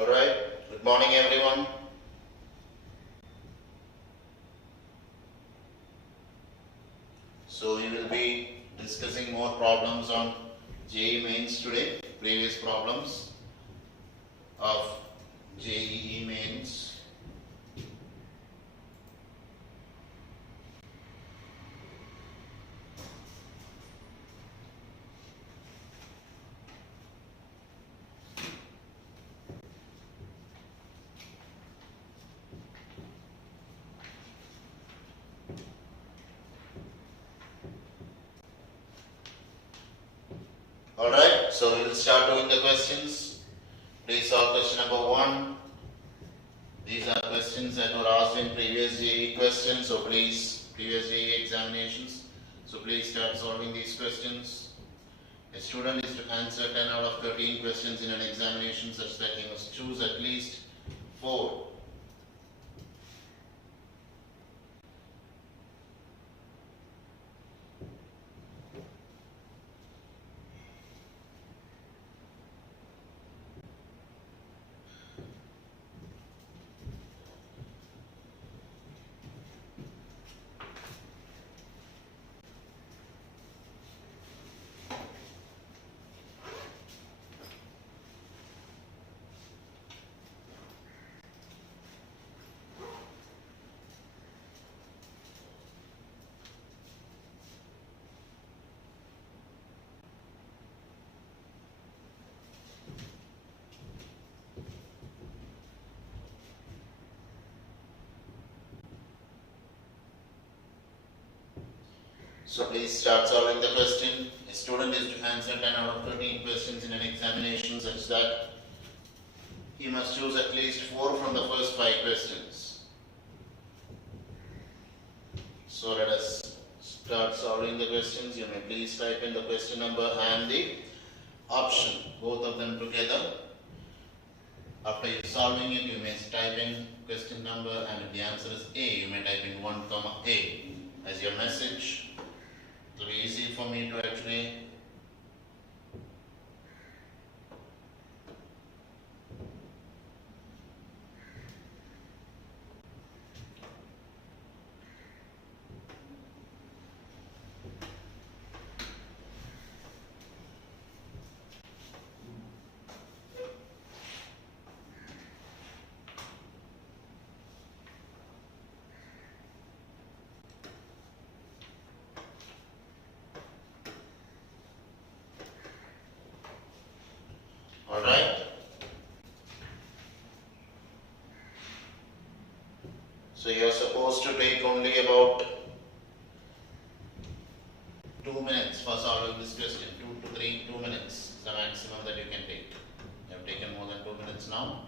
Alright, good morning everyone. So we will be discussing more problems on JEE mains today, previous problems of JEE mains. Alright, so we will start doing the questions. Please solve question number 1. These are questions that were asked in previous JEE questions, so please, previous JEE examinations. So please start solving these questions. A student is to answer 10 out of 13 questions in an examination such that he must choose at least 4. So please start solving the question. A student is to answer 10 out of 13 questions in an examination such that he must choose at least 4 from the first 5 questions. So let us start solving the questions. You may please type in the question number and the option, both of them together. After you solving it, you may type in question number, and if the answer is A, you may type in 1, A as your message. It will be easy for me to actually Alright. So you are supposed to take only about 2 minutes for solving this question. 2 minutes is the maximum that you can take. You have taken more than 2 minutes now.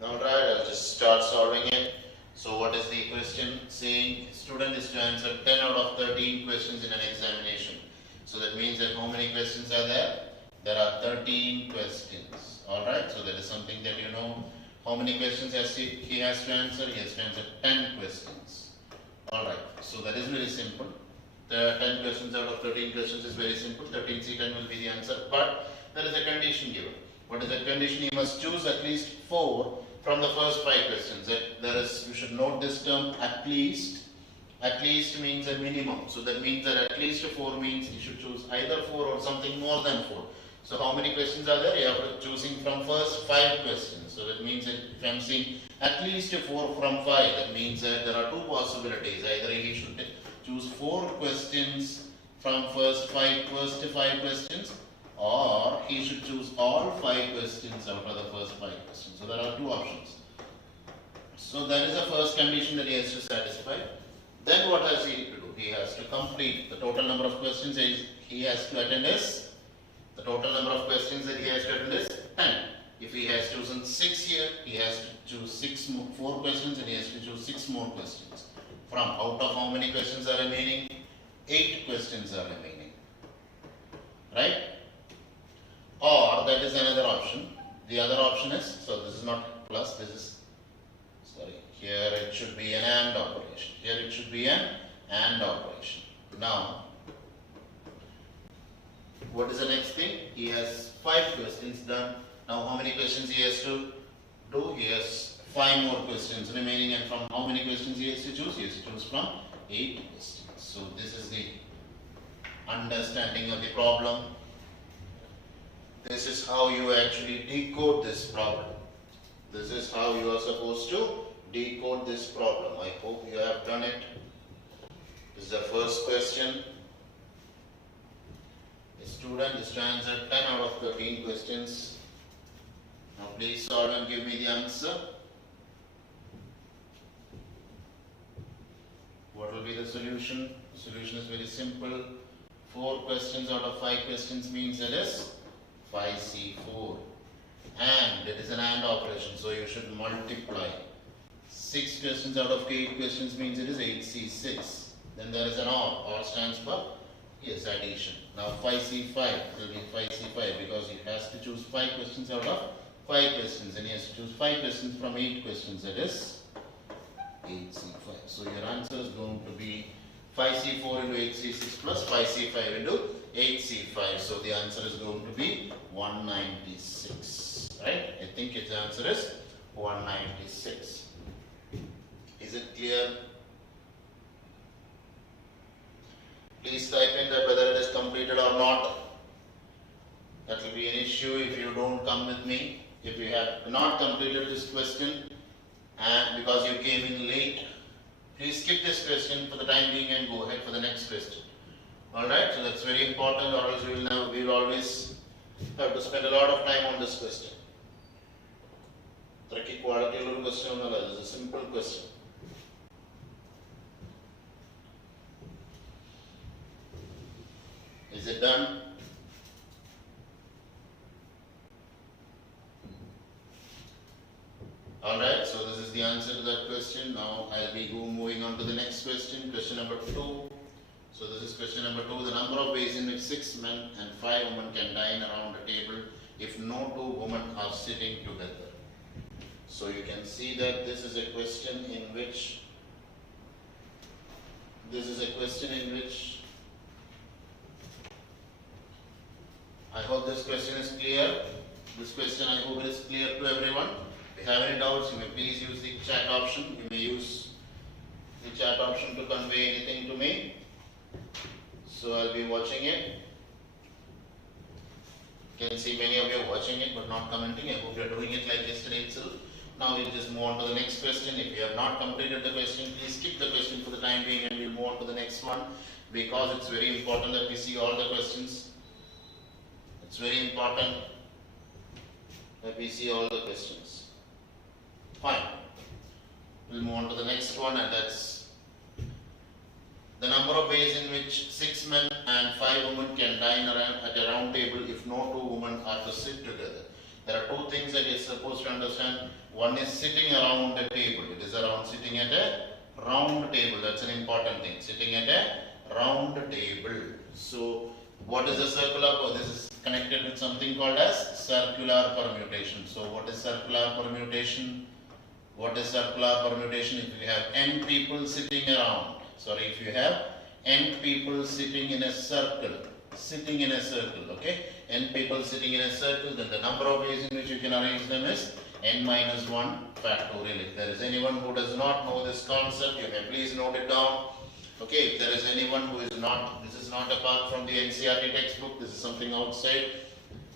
Alright, I'll just start solving it. So what is the question saying? Student is to answer 10 out of 13 questions in an examination. So that means that how many questions are there? There are 13 questions. Alright, so that is something that you know. How many questions he has to answer? He has to answer 10 questions. Alright, so that is very simple. The 10 questions out of 13 questions is very simple. 13C10 will be the answer, but there is a condition given. What is the condition? He must choose at least 4 from the first 5 questions. You should note this term at least. At least means a minimum. So that means that at least 4 means you should choose either 4 or something more than 4. So how many questions are there? You have to choosing from first 5 questions. So that means that if I am saying at least 4 from 5, that means that there are 2 possibilities. Either he should choose 4 questions from first 5 questions, or he should choose all 5 questions out of the first 5 questions. So there are 2 options. So that is the first condition that he has to satisfy. Then what has he to do? He has to complete the total number of questions he has to attend is The total number of questions that he has to attend is 10. If he has chosen 6 here, he has to choose 4 questions and he has to choose 6 more questions. From out of how many questions are remaining? 8 questions are remaining. Right? Or that is another option. The other option is, so this is not plus, this is, sorry, here it should be an AND operation. Here it should be an AND operation. Now, what is the next thing? He has 5 questions done. Now how many questions he has to do? He has 5 more questions remaining, and from how many questions he has to choose? He has to choose from 8 questions. So this is the understanding of the problem. This is how you actually decode this problem. This is how you are supposed to decode this problem. I hope you have done it. This is the first question. The student is to answer 10 out of 13 questions. Now please solve and give me the answer. What will be the solution? The solution is very simple. 4 questions out of 5 questions means it is 5C4. And it is an AND operation, so you should multiply. 6 questions out of 8 questions means it is 8C6. Then there is an OR. OR stands for, yes, addition. Now 5C5 will be 5C5 because he has to choose 5 questions out of 5 questions, and he has to choose 5 questions from 8 questions, that is 8C5. So your answer is going to be 5C4 into 8C6 plus 5C5 into 8C5. So the answer is going to be 196. Right? I think its answer is 196. Is it clear? Please type in that whether it is completed or not. That will be an issue if you don't come with me. If you have not completed this question and because you came in late, please skip this question for the time being and go ahead for the next question. Alright, so that's very important, or else we will always have to spend a lot of time on this question. Tricky quality question, this is a simple question. Is it done? Alright, so this is the answer to that question. Now I'll be moving on to the next question, question number 2. So this is question number 2. The number of ways in which 6 men and 5 women can dine around a table if no 2 women are sitting together. So you can see that this is a question in which I hope this question is clear. This question I hope is clear to everyone. If you have any doubts, you may please use the chat option. You may use the chat option to convey anything to me. So I'll be watching it. You can see many of you are watching it but not commenting. I hope you are doing it like yesterday itself. Now we'll just move on to the next question. If you have not completed the question, please skip the question for the time being and we'll move on to the next one, because it's very important that we see all the questions. It's very important that we see all the questions. Fine. We'll move on to the next one, and that's the number of ways in which 6 men and 5 women can dine at a round table if no 2 women are to sit together. There are 2 things that you're supposed to understand. One is sitting around a table. It is around sitting at a round table. That's an important thing. Sitting at a round table. So what is a circular? This is connected with something called as circular permutation. So what is circular permutation? What is circular permutation? If you have n people sitting around, if you have n people sitting in a circle, okay? N people sitting in a circle, then the number of ways in which you can arrange them is n minus 1 factorial. If there is anyone who does not know this concept, you may please note it down. Okay, if there is anyone who is not, this is not apart from the NCERT textbook, this is something outside.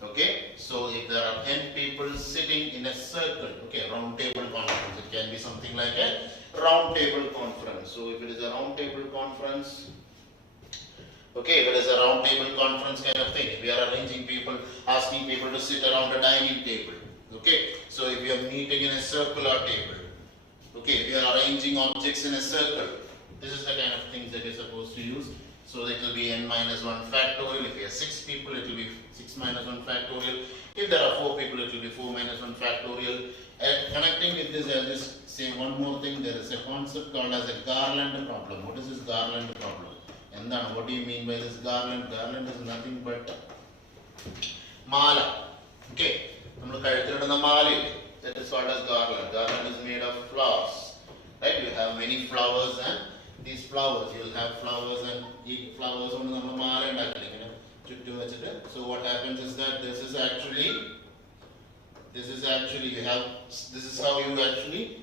Okay, so if there are n people sitting in a circle, okay, round table conference, it can be something like a round table conference. So if it is a round table conference, okay, if it is a round table conference kind of thing, if we are arranging people, asking people to sit around a dining table, okay, so if you are meeting in a circular table, okay, if you are arranging objects in a circle, this is the kind of things that you're supposed to use. So it will be n minus 1 factorial. If you have 6 people, it will be 6 minus 1 factorial. If there are 4 people, it will be 4 minus 1 factorial. And connecting with this, I'll just say one more thing. There is a concept called as a Garland problem. What is this Garland problem? And then what do you mean by this Garland? Garland is nothing but mala. Okay. That is called as garland. Garland is made of flowers. Right? You have many flowers, and these flowers, you will have flowers, and each flowers on the mala and so what happens is that this is actually you have, this is how you actually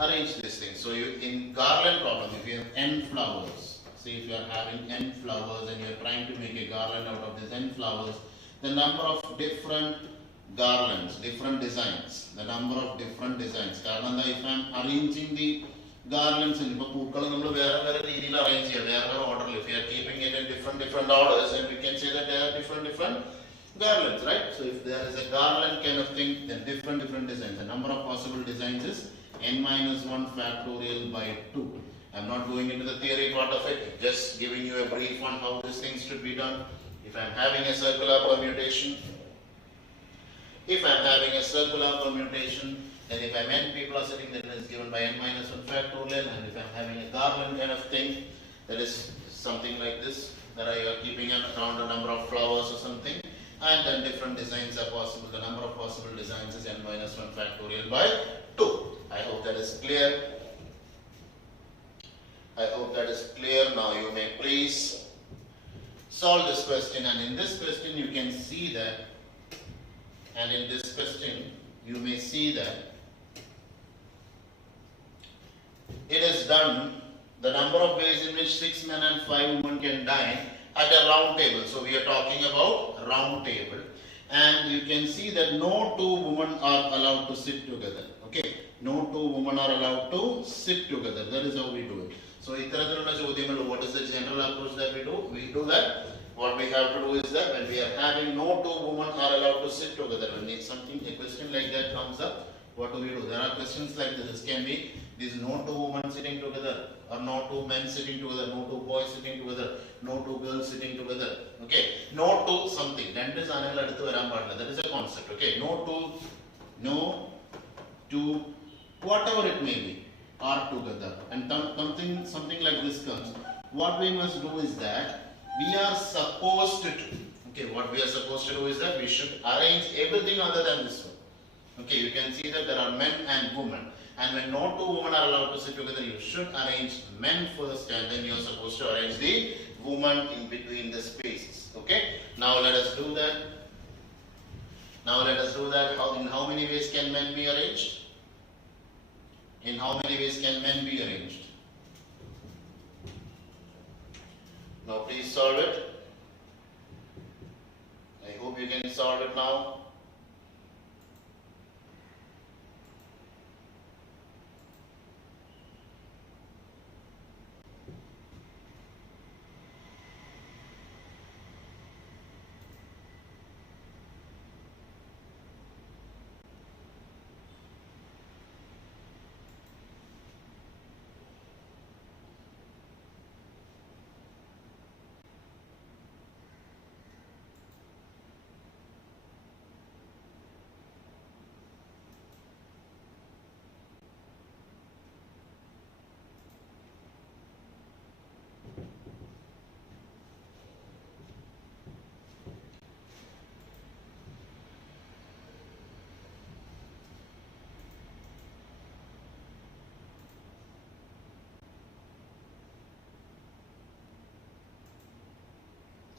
arrange this thing. So you, in garland problem, if you have n flowers, say if you are having n flowers and you are trying to make a garland out of these n flowers, the number of different garlands, different designs, the number of different designs. Because if I am arranging the garlands in order, if you are keeping it in different orders, and we can say that there are different garlands, right? So if there is a garland kind of thing, then different designs. The number of possible designs is n minus 1 factorial by 2. I am not going into the theory part of it, just giving you a brief on how these things should be done. If I am having a circular permutation, then if I'm n people are sitting, then it is given by n minus 1 factorial. And if I'm having a garland kind of thing, that is something like this, that you are keeping around a number of flowers or something, and then different designs are possible. The number of possible designs is n minus 1 factorial by 2. I hope that is clear. Now you may please solve this question, and in this question you can see that, it is done the number of ways in which 6 men and 5 women can dine at a round table. So we are talking about round table, and you can see that no 2 women are allowed to sit together. Okay, no 2 women are allowed to sit together. That is how we do it. So what is the general approach that we do? We do that. What we have to do is that when we are having no 2 women are allowed to sit together, when a question like that comes up, what do we do? There are questions like this. This can be these no 2 women sitting together, or no 2 men sitting together, no 2 boys sitting together, no 2 girls sitting together. Okay, no 2 something. That is a concept. Okay, no 2, whatever it may be, are together, and something like this comes. What we must do is that we are supposed to do is that we should arrange everything other than this one. Okay, you can see that there are men and women, and when no 2 women are allowed to sit together, you should arrange men first, and then you are supposed to arrange the woman in between the spaces. Okay, now let us do that. In how many ways can men be arranged? In how many ways can men be arranged? Now please solve it. I hope you can solve it now.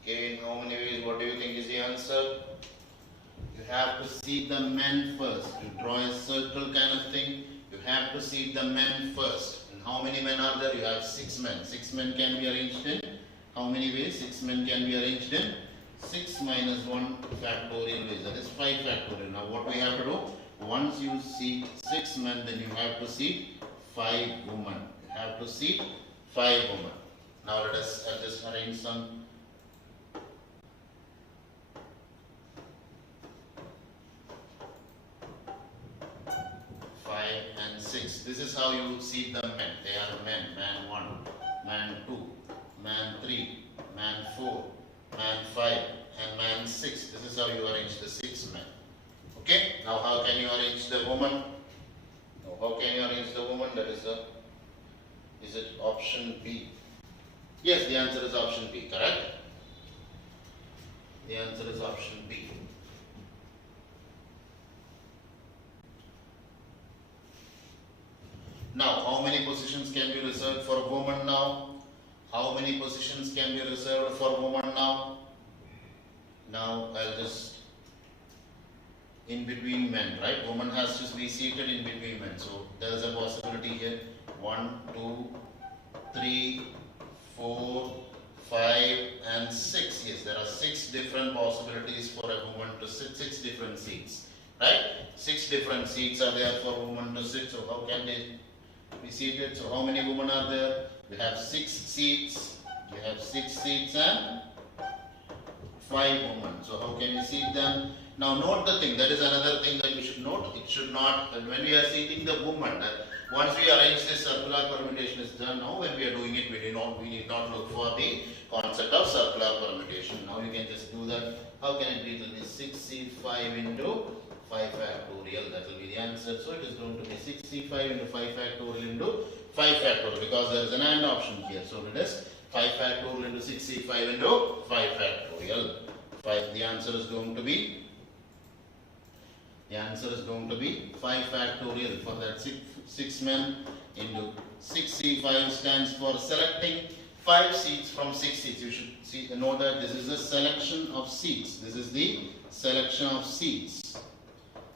Okay, in how many ways? What do you think is the answer? You have to seat the men first. To draw a circle kind of thing, you have to seat the men first. And how many men are there? You have 6 men. 6 men can be arranged in how many ways? 6 men can be arranged in 6 minus 1 factorial ways. That is 5 factorial. Now what we have to do? Once you seat 6 men, then you have to seat 5 women. You have to seat 5 women. Now let us just arrange some. 5 and 6. This is how you seat the men. They are men. Man 1, man 2, man 3, man 4, man 5 and man 6. This is how you arrange the 6 men. Okay, now how can you arrange the woman? Now how can you arrange the woman? That is it option B? Yes, the answer is option B, correct? The answer is option B. Now, how many positions can be reserved for women now? How many positions can be reserved for women now? Now, I'll just in between men, right? Woman has to be seated in between men. So, there is a possibility here. 1, 2, 3, 4, 5 and 6. Yes, there are 6 different possibilities for a woman to sit, 6 different seats, right? 6 different seats are there for women to sit. So, how can they be seated? So, how many women are there? We have 6 seats. We have 6 seats and 5 women. So, how can we seat them? Now, note the thing. That is another thing that we should note. It should not, when we are seating the woman, once we arrange this circular permutation is done. Now, when we are doing it, we need not look for the concept of circular permutation. Now, you can just do that. How can it be? It will be 6C5 into 5 factorial. That will be the answer. So, it is going to be 6C5 into 5 factorial into 5 factorial because there is an AND option here. So, it is 5 factorial into 6C5 into 5 factorial. The answer is going to be 5 factorial for that 6 men into 6C5 stands for selecting 5 seats from 6 seats. You should know that this is a selection of seats. This is the selection of seats.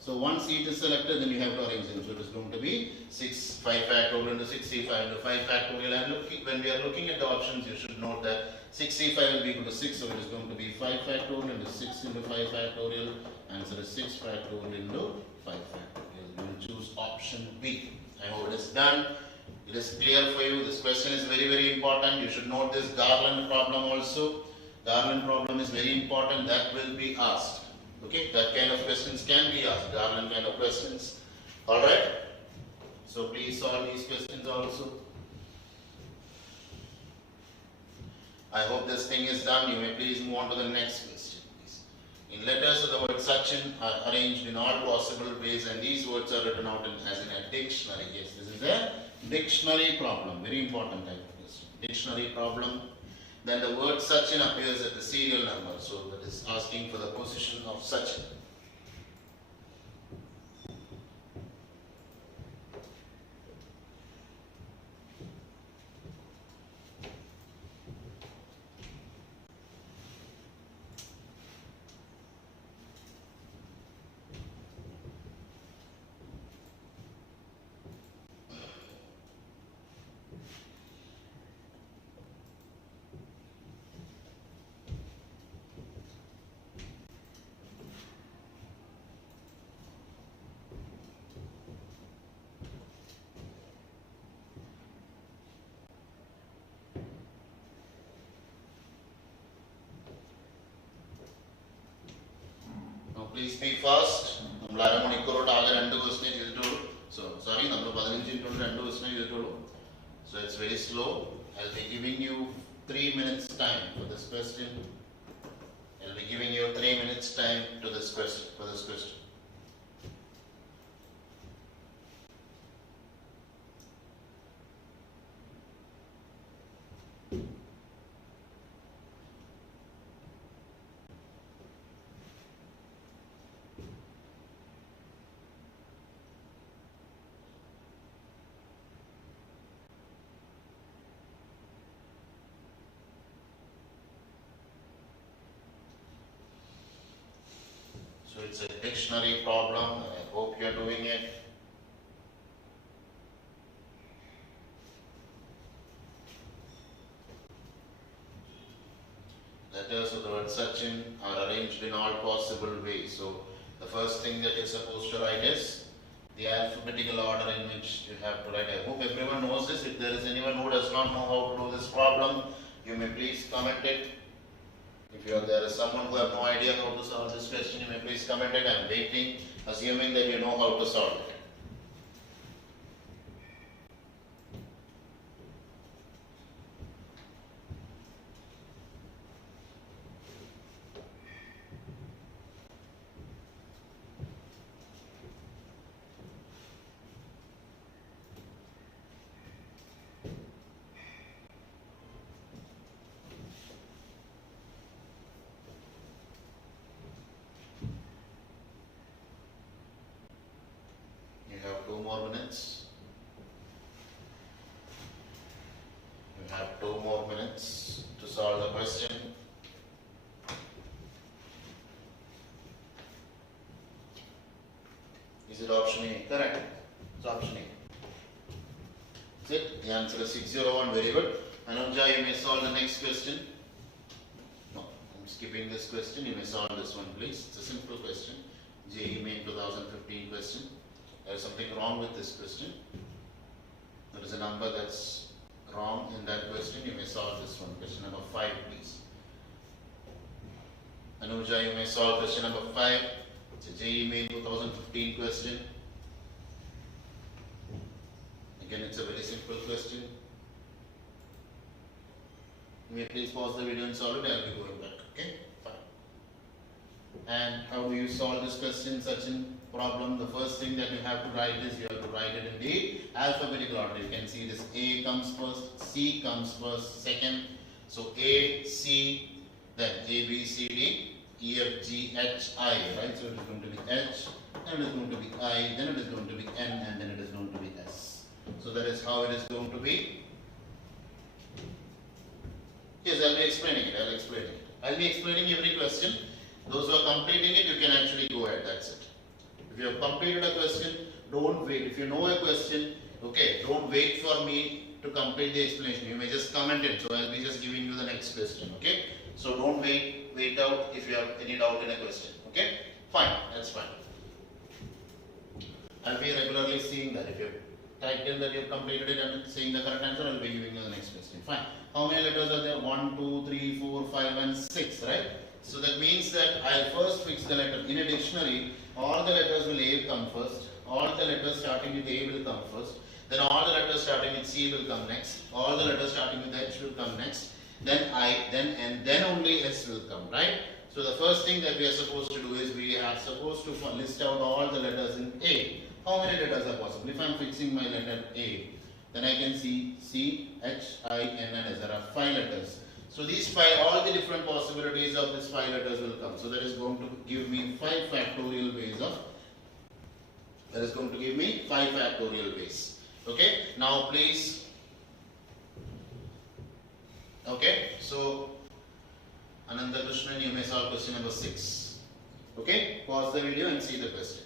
So one seat is selected, then you have to arrange them. So it is going to be 5 factorial into 6C5 into 5 factorial. And when we are looking at the options, you should note that 6C5 will be equal to 6. So it is going to be 5 factorial into 6 into 5 factorial. Answer is 6 factorial into 5 factorial. You will choose option B. I hope it is done. It is clear for you. This question is very, very important. You should note this Garland problem also. Garland problem is very important. That will be asked. Okay, that kind of questions can be asked. Garland kind of questions. Alright. So please solve these questions also. I hope this thing is done. You may please move on to the next question. In letters of the word Sachin are arranged in all possible ways, and these words are written out as in a dictionary. Yes, this is a dictionary problem. Very important type of question. Dictionary problem. Then the word Sachin appears at the serial number. So that is asking for the position of Sachin. Please be fast. We have 2 questions. So, sorry, we have 15 questions. So, it's very slow. I'll be giving you 3 minutes time for this question. I'll be giving you 3 minutes time to this question, for this question. So it's a dictionary problem. I hope you are doing it. Letters of the word Sachin are arranged in all possible ways. So the first thing that you're supposed to write is the alphabetical order in which you have to write. I hope everyone knows this. If there is anyone who does not know how to do this problem, you may please comment it. If there is someone who have no idea how to solve this question, you may please comment it. I am waiting, assuming that you know how to solve it. more minutes to solve the question. Is it option A? Correct. It's option A. That's it. The answer is 601. Very good. Anuja, you may solve the next question. No, I'm skipping this question. You may solve this one, please. It's a simple question. JEE Main 2015 question. There is something wrong with this question. There is a number that's wrong in that question. You may solve this one. Question number 5, please. Anuja, you may solve question number 5. It's a JEE Main 2015 question. Again, it's a very simple question. You may please pause the video and solve it. I'll be going back. Okay? Fine. And how do you solve this question, Sachin? Problem. The first thing that you have to write is you have to write it in the alphabetical order. You can see this A comes first, C comes first, second. So A, C, then A, B, C, D, E, F, G, H, I. Right? So it is going to be H, then it is going to be I, then it is going to be N, and then it is going to be S. So that is how it is going to be. Yes, I'll be explaining it. I'll be explaining every question. Those who are completing it, you can actually go ahead. That's it. If you have completed a question, don't wait. If you know a question, okay, don't wait for me to complete the explanation. You may just comment it. So I'll be just giving you the next question. Okay. So don't wait out if you have any doubt in a question. Okay. Fine. That's fine. I'll be regularly seeing that. If you typed in that you have completed it and saying the correct answer, I'll be giving you the next question. Fine. How many letters are there? 1, 2, 3, 4, 5 and 6, right? So that means that I'll first fix the letter. In a dictionary, all the letters will A come first. All the letters starting with A will come first. Then all the letters starting with C will come next. All the letters starting with H will come next. Then I, then N, then only S will come, right? So the first thing that we are supposed to do is we are supposed to list out all the letters in A. How many letters are possible? If I am fixing my letter A, then I can see C, H, I, N and S. There are 5 letters. So these 5, all the different possibilities of these 5 letters will come. So that is going to give me 5 factorial ways of, Okay, now please, okay, so Ananda Krishnan, you may solve question number 6. Okay, pause the video and see the question.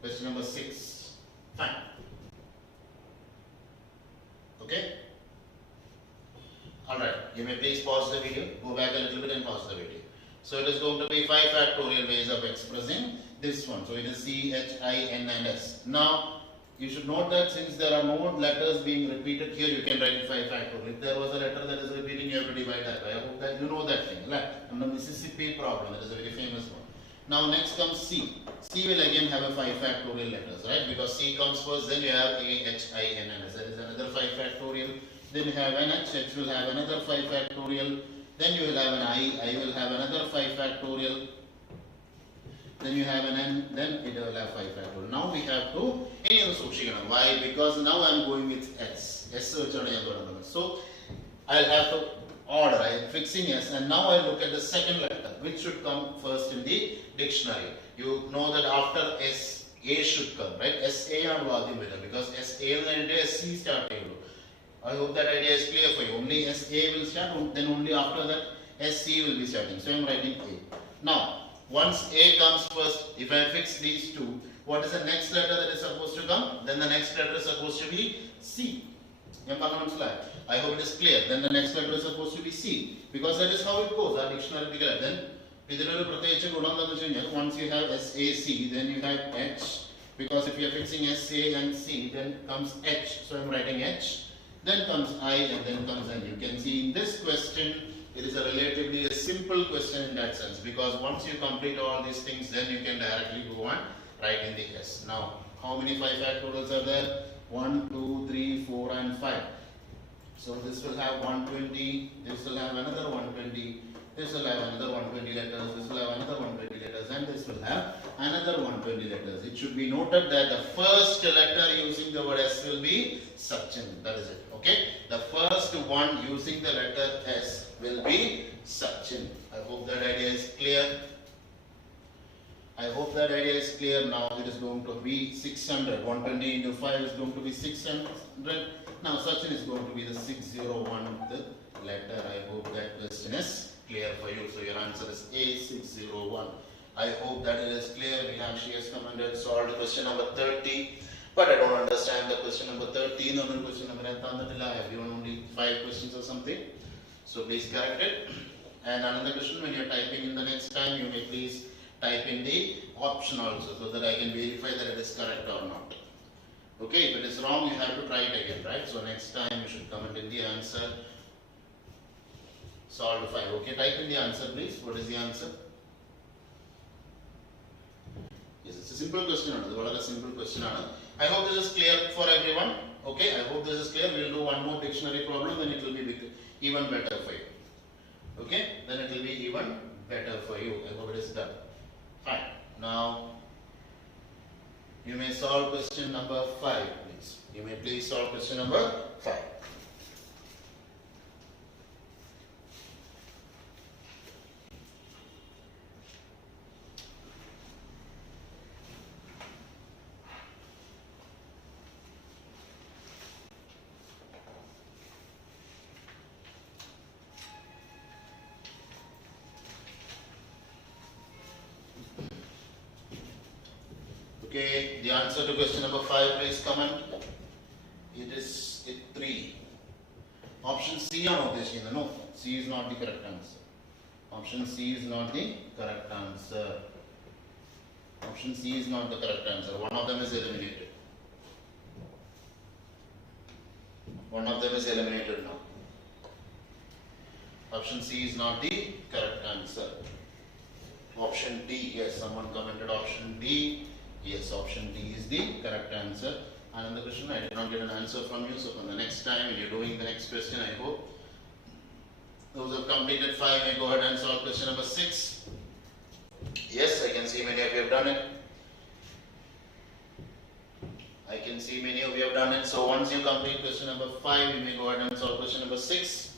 Question number 6. Fine. Okay. Alright, you may please pause the video, go back a little bit and pause the video. So it is going to be 5 factorial ways of expressing this one. So it is C, H, I, N and S. Now, you should note that since there are no letters being repeated here, you can write 5 factorial. If there was a letter that is repeating, you have to divide that by. I hope that you know that thing. Like, and the Mississippi problem, that is a very famous one. Now next comes C. C will again have a 5 factorial letters, right? Because C comes first, then you have A, H, I, N and S. That is another 5 factorial. Then you have an H, H will have another 5 factorial. Then you will have an I will have another 5 factorial. Then you have an N, then it will have 5 factorial. Now we have to, why? Because now I am going with S. So I will have to order, I am fixing S, and now I look at the second letter, which should come first in the dictionary. You know that after S, A should come, right? S, A and Vadim because S, A and S, C start. I hope that idea is clear for you. Only S, A will start, then only after that S, C will be starting. So I am writing A. Now, once A comes first, if I fix these two, what is the next letter that is supposed to come? Then the next letter is supposed to be C. I hope it is clear. Then the next letter is supposed to be C. Because that is how it goes. Our dictionary then once you have S, A, C, then you have H. Because if you are fixing S, A and C, then comes H. So I am writing H. Then comes I and then comes N. You can see in this question, it is a relatively a simple question in that sense, because once you complete all these things, then you can directly go on writing the S. Now, how many 5 factorials are there? 1, 2, 3, 4 and 5. So this will have 120, this will have another 120, this will have another 120 letters, this will have another 120 letters, and this will have another 120 letters. It should be noted that the first letter using the word S will be Sachin. That is it. Okay? The first one using the letter S will be Sachin. I hope that idea is clear. Now it is going to be 600. 120 into 5 is going to be 600. Now Sachin is going to be the 601th letter. I hope that question is clear for you. So your answer is A601. I hope that it is clear. Meenakshi has commented, solved question number 30. But I don't understand the question number 13 or the question number 10. I have given only 5 questions or something. So please correct it. And another question, when you are typing in the next time, you may please type in the option also so that I can verify that it is correct or not. Okay, if it is wrong, you have to try it again, right? So next time you should comment in the answer. Solve 5. Okay, type in the answer please. What is the answer? Yes, it's a simple question. It's a simple question. I hope this is clear for everyone. Okay, I hope this is clear. We will do one more dictionary problem, then it will be even better for you. Okay, then it will be even better for you. I hope it is done. Fine. Now, you may solve question number 5, please. You may please solve question number 5. Okay, the answer to question number 5, please comment. It is 3. Option C on obviously, no, C is not the correct answer. Option C is not the correct answer. Option C is not the correct answer. One of them is eliminated. One of them is eliminated now. Option C is not the correct answer. Option D, yes, someone commented option D. Yes, option D is the correct answer. Another question, I did not get an answer from you. So, for the next time when you're doing the next question, I hope those who have completed 5 may go ahead and solve question number 6. Yes, I can see many of you have done it. I can see many of you have done it. So, once you complete question number 5, you may go ahead and solve question number 6.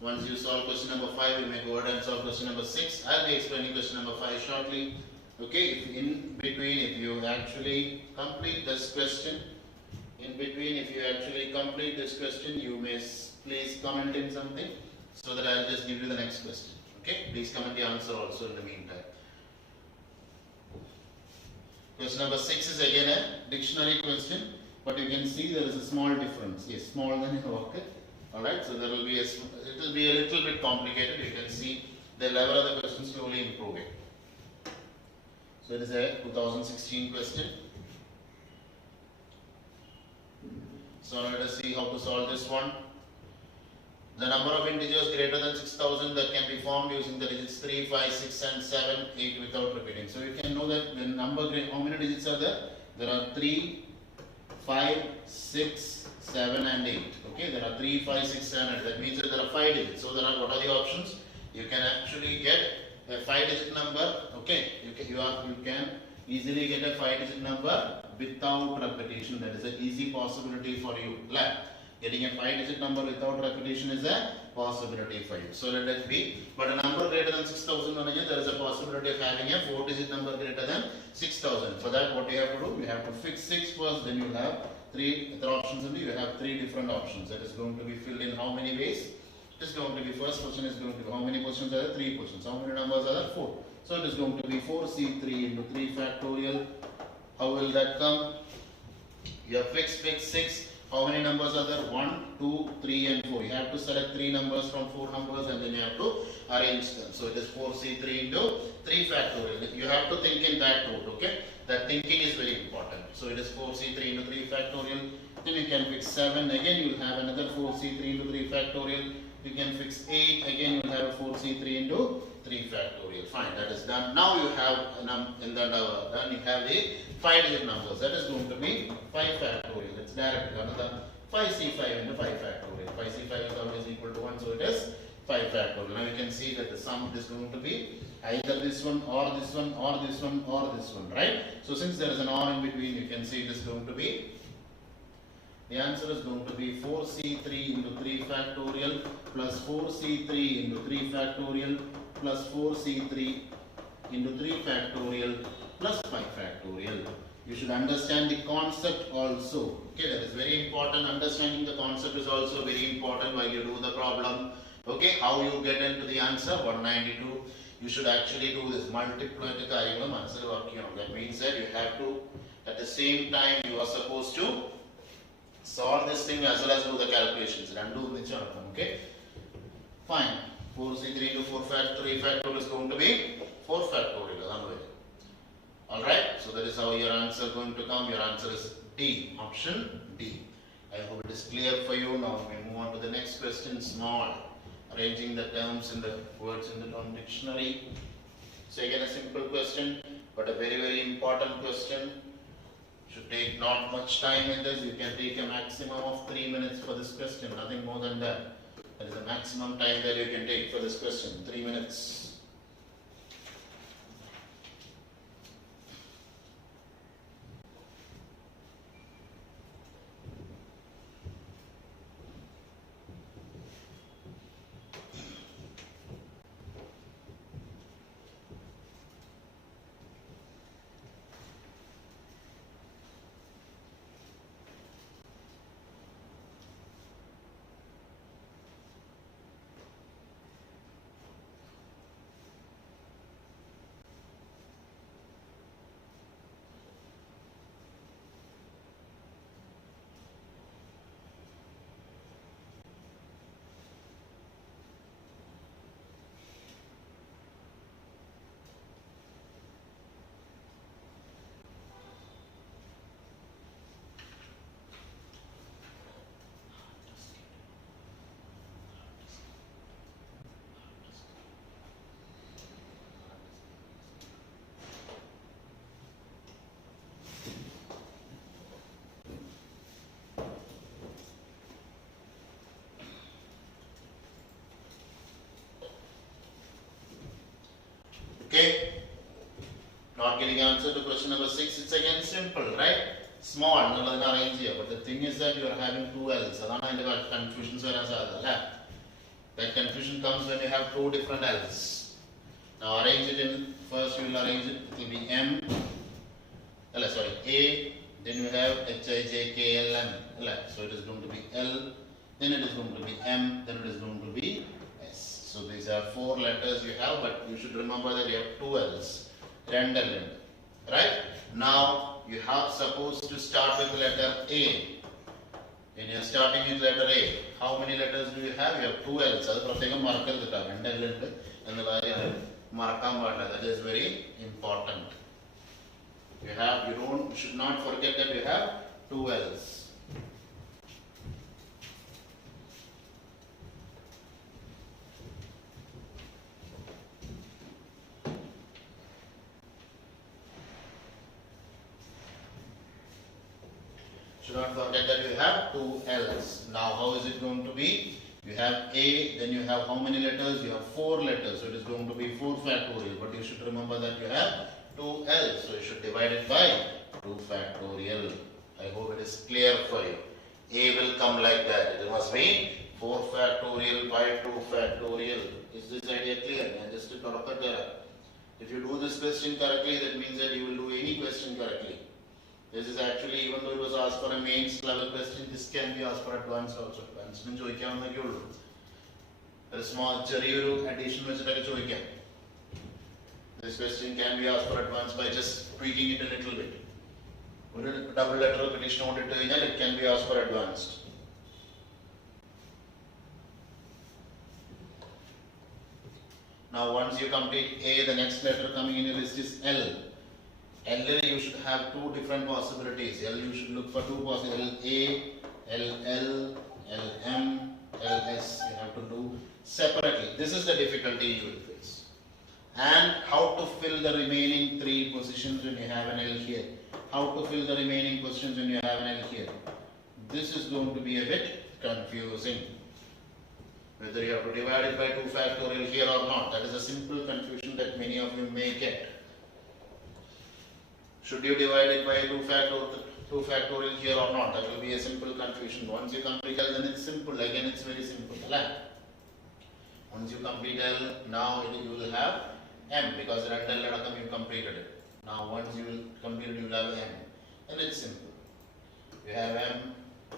Once you solve question number 5, you may go ahead and solve question number 6. I'll be explaining question number 5 shortly. Okay, if in between, if you actually complete this question, you may please comment in something so that I'll just give you the next question. Okay, please comment the answer also in the meantime. Question number 6 is again a dictionary question, but you can see there is a small difference. Yes, smaller than in okay. Alright, so there will be it will be a little bit complicated. You can see the level of the question slowly improving. So it is a 2016 question. So let us see how to solve this one. The number of integers greater than 6000 that can be formed using the digits 3, 5, 6 and 7, 8 without repeating. So you can know that the number, how many digits are there? There are 3, 5, 6, 7 and 8. Okay, there are 3, 5, 6, 7 and 8. That means that there are 5 digits. So there are, what are the options? You can actually get a 5-digit number. Okay, you can easily get a 5-digit number without repetition. That is an easy possibility for you. Getting a 5-digit number without repetition is a possibility for you. So let it be. But a number greater than 6000, there is a possibility of having a 4-digit number greater than 6000. For that, what you have to do? You have to fix 6 first. Then you have 3 other options. You have 3 different options. That is going to be filled in how many ways? It is going to be, first question is going to be, how many questions are there? 3 questions. How many numbers are there? 4. So it is going to be 4C3 into 3 factorial. How will that come? You have fixed 6. How many numbers are there? 1, 2, 3 and 4. You have to select 3 numbers from 4 numbers and then you have to arrange them. So it is 4C3 into 3 factorial. You have to think in that route, okay? That thinking is very important. So it is 4C3 into 3 factorial. Then you can fix 7. Again you will have another 4C3 into 3 factorial. You can fix 8. Again you will have a 4C3 into 3 factorial. Fine, that is done. Now you have in the done you have the 5-digit numbers. That is going to be 5 factorial. It's direct. Another 5C5 into 5 factorial. 5C5 is always equal to 1, so it is 5 factorial. Now you can see that the sum is going to be either this one or this one or this one or this one, right? So since there is an or in between, you can see it is going to be, the answer is going to be 4C3 into 3 factorial plus 4C3 into 3 factorial plus 4C3 into 3 factorial plus 5 factorial. you should understand the concept also. Okay, that is very important. Understanding the concept is also very important while you do the problem. Okay, how you get into the answer 192. You should actually do this multiply the that means that you have to, at the same time, you are supposed to solve this thing as well as do the calculations. Okay, fine. 4c3 into 4 3 factorial is going to be 4 factorial. Alright, so that is how your answer is going to come. Your answer is D, option D. I hope it is clear for you. Now we move on to the next question. Small. Arranging the terms in the words in the term dictionary. So again a simple question, but a very important question. Should take not much time in this. You can take a maximum of 3 minutes for this question, nothing more than that. That is the maximum time that you can take for this question, 3 minutes. Okay, not getting answer to question number 6. It's again simple, right? Small, but the thing is that you are having two L's. Confusion. That confusion comes when you have two different L's. Now arrange it in, first you will arrange it, it will be M, A, then you have HIJKLM, so it is going to be L, then it is going to be M, then it is going to be S. So these are 4 letters you have, but you should remember that you have 2 L's, right? Now you have supposed to start with letter A. When you are starting with letter A, how many letters do you have? You have 2 L's. That is very important. You should not forget that you have 2 L's. Should not forget that you have 2 L's. Now how is it going to be? You have A, then you have how many letters? You have 4 letters, so it is going to be 4 factorial. But you should remember that you have 2 L's, so you should divide it by 2 factorial. I hope it is clear for you. A will come like that. It must be 4 factorial by 2 factorial. Is this idea clear? Just if you do this question correctly, that means that you will do any question correctly. This is actually, even though it was asked for a mains level question, this can be asked for advanced also. A small addition. This question can be asked for advanced by just tweaking it a little bit. Double letter addition, it can be asked for advanced. Now once you complete A, the next letter coming in your list is L. L, you should have 2 different possibilities. L, you should look for 2 possibilities. LL, LM, LS, you have to do separately. This is the difficulty you will face. And how to fill the remaining 3 positions when you have an L here. How to fill the remaining positions when you have an L here. This is going to be a bit confusing. Whether you have to divide it by 2 factorial here or not. That is a simple confusion that many of you may get. Should you divide it by 2 factorial here or not? That will be a simple confusion. Once you complete L, then it's simple. Again, it's very simple. Once you complete L, now you will have M, because you completed it. Now once you will complete it, you will have M. and it's simple. You have M,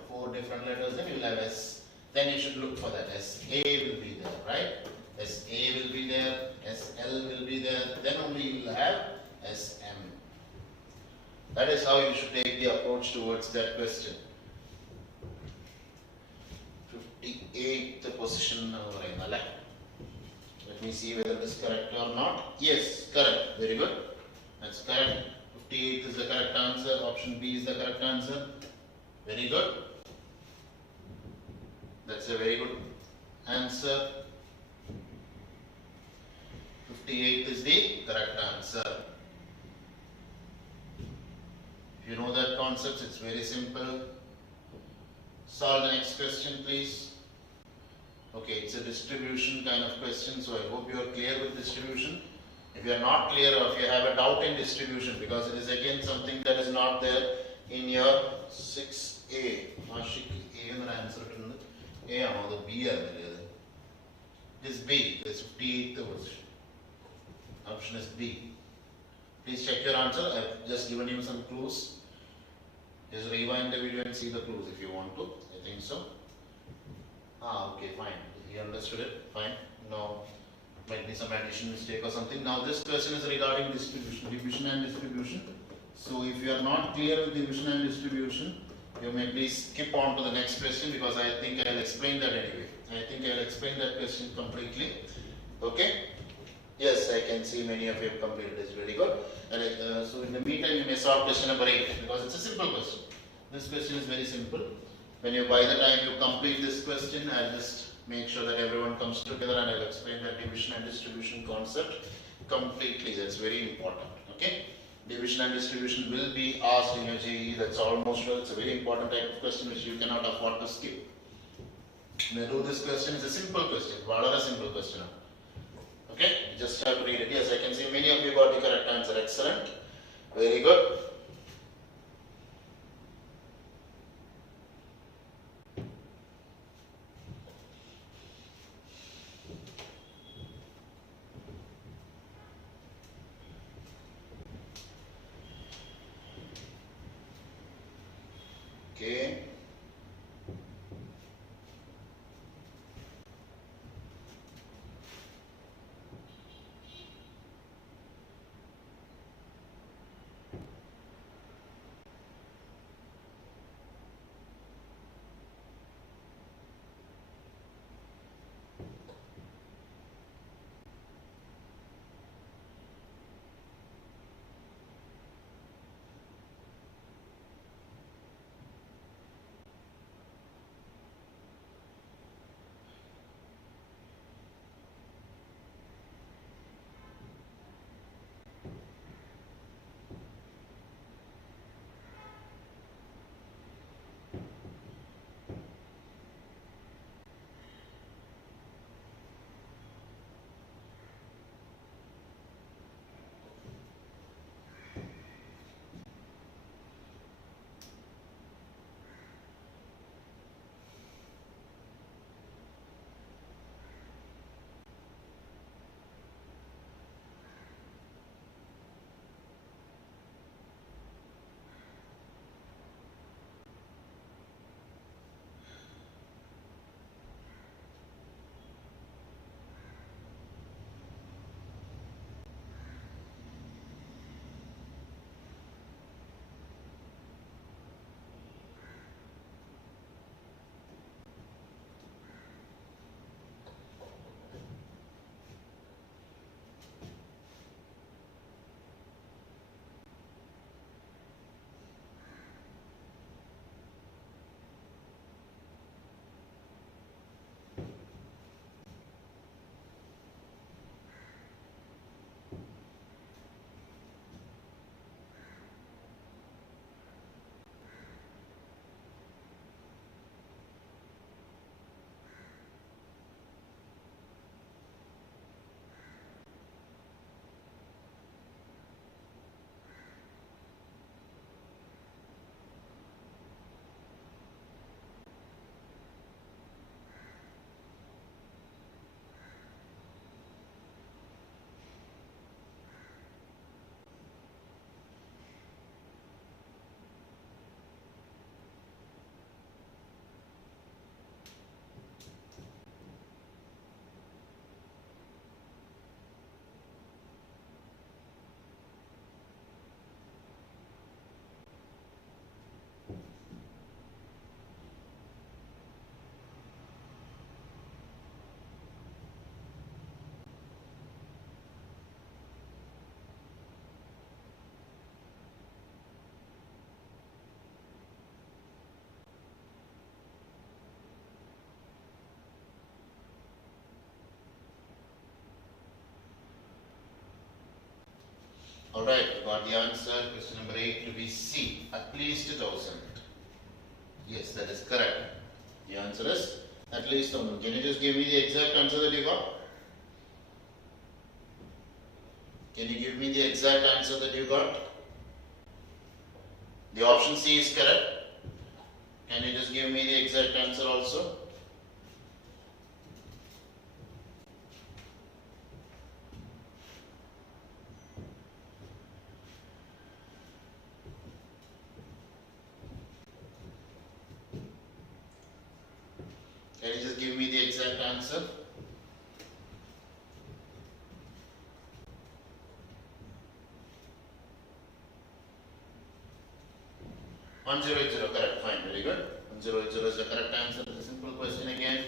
4 different letters, then you'll have S. Then you should look for that. SA will be there, right? SA will be there, SL will be there, then only you will have SM. That is how you should take the approach towards that question. 58th position. Let me see whether it is correct or not. Yes, correct. Very good. That's correct. 58th is the correct answer. Option B is the correct answer. Very good. That's a very good answer. 58th is the correct answer. If you know that concept, it's very simple. Solve the next question, please. Okay, it's a distribution kind of question, so I hope you are clear with distribution. If you are not clear or if you have a doubt in distribution, because it is again something that is not there in your 6A. Ashik, A and answer A or the B. This B, this 58th position. Option is B. Please check your answer. I have just given you some clues. Just rewind the video and see the clues if you want to. I think so. Okay, fine. You understood it. Fine. Now, might be some addition mistake or something. Now, this question is regarding distribution, division and distribution. So, if you are not clear with division and distribution, you may please skip on to the next question because I think I will explain that anyway. I think I will explain that question completely. Okay? Yes, I can see many of you have completed this. Very good. And, so, in the meantime, you may solve question number 8 because it's a simple question. This question is very simple. When you, by the time you complete this question, I'll just make sure that everyone comes together and I'll explain that division and distribution concept completely. That's very important. Okay? Division and distribution will be asked in your JEE. That's almost sure. It's a very important type of question which you cannot afford to skip. When you do this question, it's a simple question. What are a simple question? Okay? You just have to read it. Yes, I can see many of you got the correct answer. Excellent. Very good. Okay. Alright, got the answer. Question number 8 to be C. At least 1,000. Yes, that is correct. The answer is at least 1,000. Can you just give me the exact answer that you got? Can you give me the exact answer that you got? The option C is correct. Can you just give me the exact answer also? Can you just give me the exact answer? One zero eight zero, correct, fine, very good. 1,080 is the correct answer. It's a simple question again.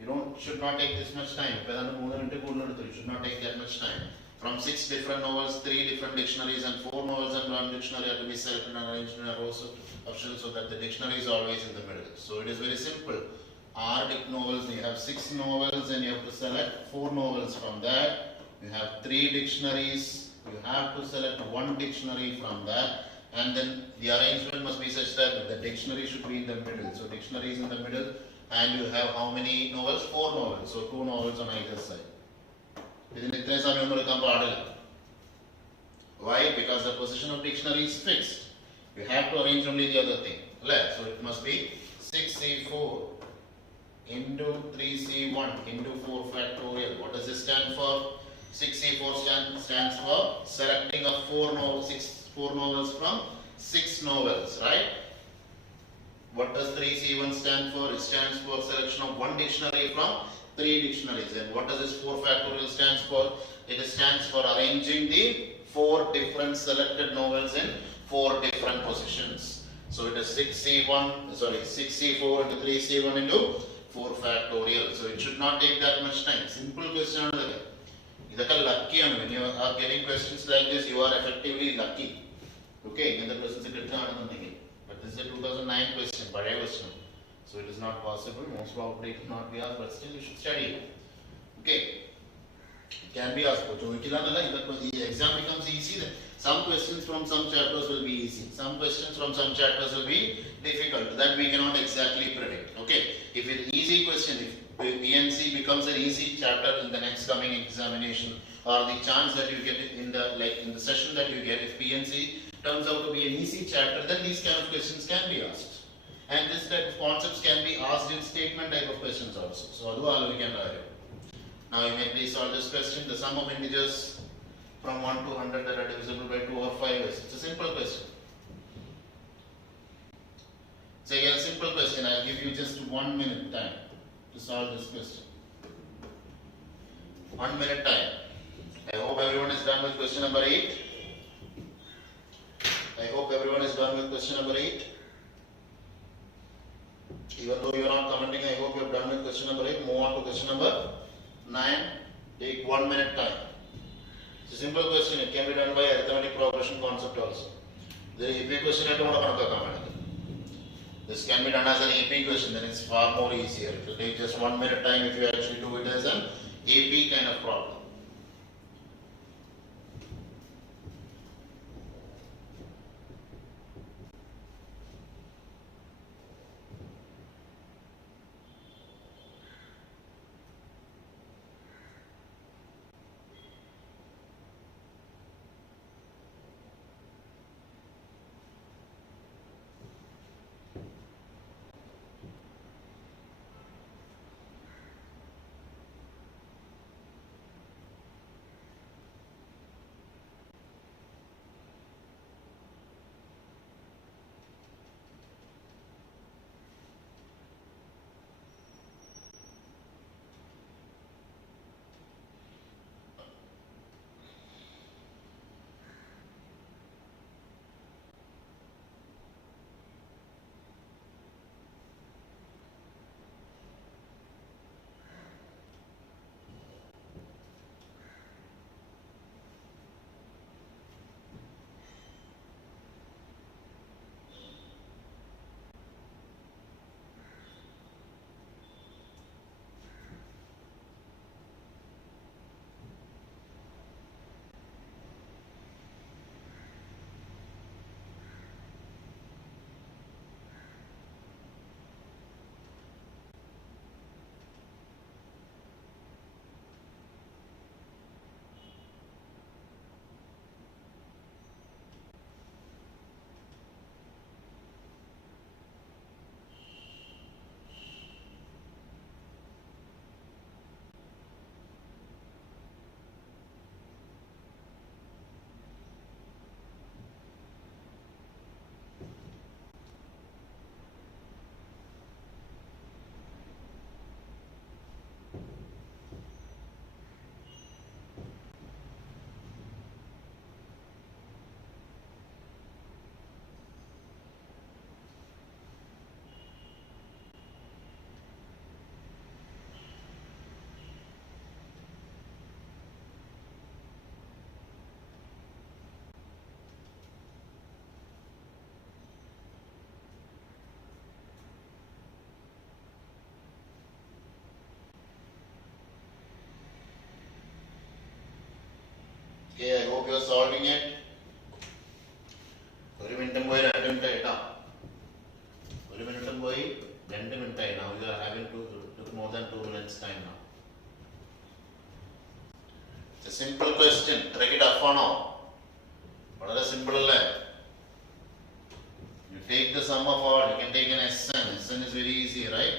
You should not take this much time. You should not take that much time. From 6 different novels, 3 different dictionaries, and 4 novels and 1 dictionary have to be selected and arranged in a row of options so that the dictionary is always in the middle. So it is very simple. Novels, you have 6 novels and you have to select 4 novels from that. You have 3 dictionaries, you have to select 1 dictionary from that, and then the arrangement must be such that the dictionary should be in the middle. So dictionary is in the middle, and you have how many novels? 4 novels, so 2 novels on either side. Why? Because the position of dictionary is fixed. You have to arrange only the other thing. So it must be 6C4 into 3C1 into 4 factorial. What does this stand for? 6C4 stands for selecting of 4 novels from 6 novels, right? What does 3C1 stand for? It stands for selection of 1 dictionary from 3 dictionaries. And what does this 4 factorial stands for? It stands for arranging the 4 different selected novels in 4 different positions. So it is 6C4 into 3C1 into 4 factorial. So it should not take that much time. Simple question. Lucky. When you are getting questions like this, you are effectively lucky. Okay, in the questions but this is a 2009 question, so it is not possible. Most probably it will not be asked, but still you should study it. Okay, it can be asked. The exam becomes easy. Then some questions from some chapters will be easy. Some questions from some chapters will be difficult. That we cannot exactly predict. Okay, if it's an easy question, if PNC becomes an easy chapter in the next coming examination, or the chance that you get in the session that you get, if PNC turns out to be an easy chapter, then these kind of questions can be asked. And this type of concepts can be asked in statement type of questions also. So we can do. Now you may please solve this question. The sum of integers from 1 to 100 that are divisible by 2 or 5 is. It's a simple question. So again, a simple question. I'll give you just 1 minute time to solve this question. 1 minute time. I hope everyone is done with question number 8. I hope everyone is done with question number 8. Even though you are not commenting, I hope you are done with question number 8. Move on to question number 9. Take 1 minute time. It's a simple question. It can be done by arithmetic progression concept also. The AP question I don't want to comment. This can be done as an AP question, then it's far more easier. It will take just 1 minute time if you actually do it as an AP kind of problem. Okay, I hope you are solving it. 1 minute boy 2 minute ആയിട്ടാ 1 minute boy 2 minute ആയി. Now you are having to took more than 2 minutes time now. It's a simple question. ഇത്രയ്ക്ക് tough ആണോ? വളരെ simple അല്ലേ? You take the sum of all. You can take an SN. SN is very easy, right?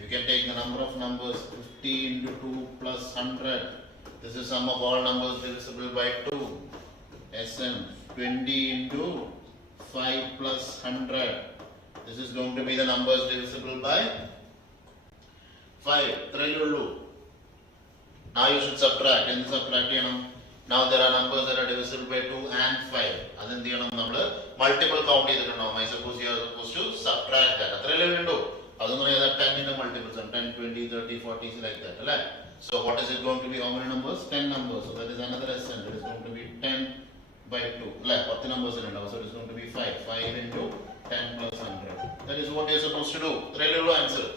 You can take the number of numbers 50 into 2 plus 100. This is sum of all numbers divisible by 2. Sm 20 into 5 plus 100. This is going to be the numbers divisible by 5. Now you should subtract. And subtract, now there are numbers that are divisible by 2 and 5. And then multiple count. I suppose you are supposed to subtract that. That's 10 in the multiples, 10, 20, 30, 40, like that. Right? So what is it going to be? How many numbers? 10 numbers. So that is another SN. That is going to be 10 by 2. Like what the numbers in it? So it is going to be 5. 5 into 10 plus 100. That is what you are supposed to do. Answer.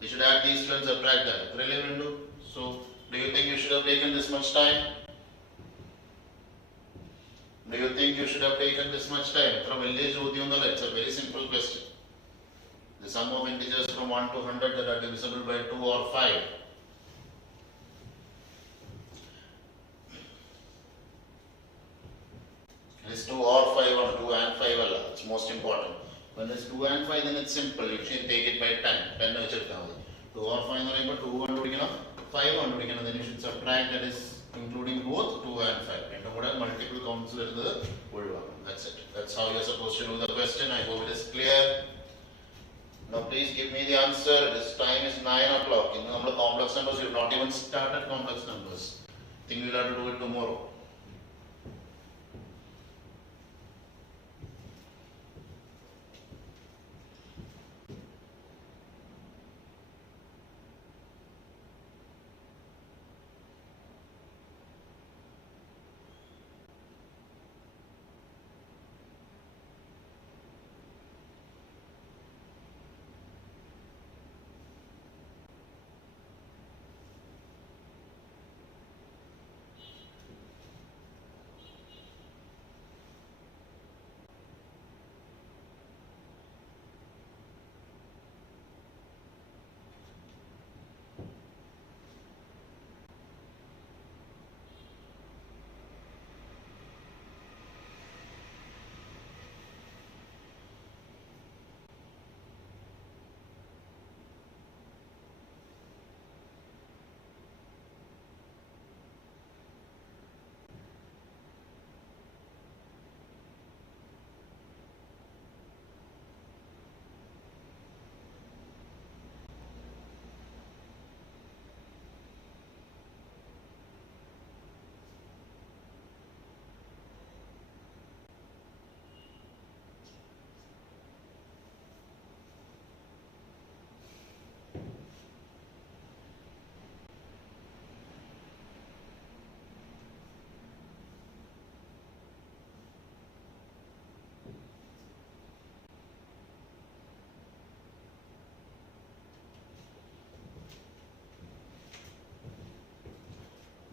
We should add these two and subtract that. So do you think you should have taken this much time? Do you think you should have taken this much time? It's a very simple question. The sum of integers from 1 to 100 that are divisible by 2 or 5. It is 2 or 5 or 2 and 5. It's most important. When it's 2 and 5, then it's simple. You can take it by 10. 10 2 or 5 is 2 and 5 and then you should subtract, that is including both 2 and 5. And multiple counts. That's it. That's how you are supposed to do the question. I hope it is clear. Now please give me the answer. This time is 9 o'clock. In the complex numbers, you have not even started complex numbers. I think we will have to do it tomorrow.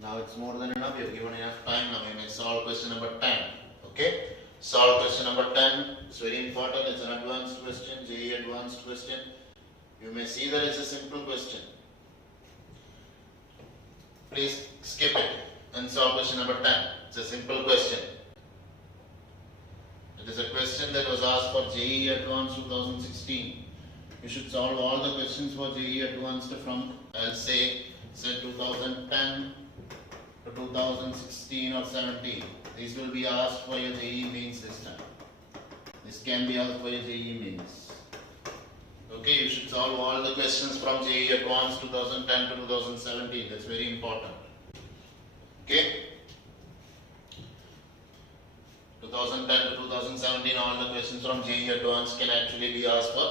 Now it's more than enough. You have given enough time. Now we may solve question number 10. Okay? Solve question number 10. It's very important. It's an advanced question, JEE advanced question. You may see that it's a simple question. Please skip it and solve question number 10. It's a simple question. It is a question that was asked for JEE Advanced 2016. You should solve all the questions for JEE Advanced from, I'll say 2010 to 2016 or 17. These will be asked for your JEE mains this time. This can be asked for your JEE mains. Okay, you should solve all the questions from JEE Advanced 2010 to 2017. That's very important. Okay? 2010 to 2017, all the questions from JEE Advanced can actually be asked for.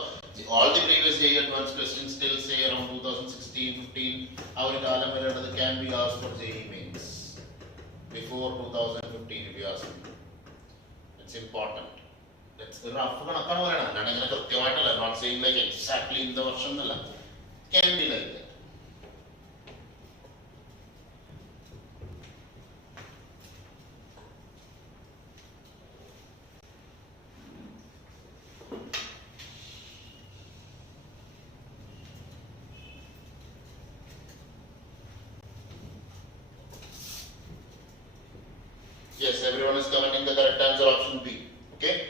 All the previous JEE Advanced questions till say around 2016, 15, that can be asked for JEE mains. Before 2015, if you ask me. It's important. It's rough. I'm not saying like exactly in the version. It can be like that. Yes, everyone is commenting the correct answer option B. Okay.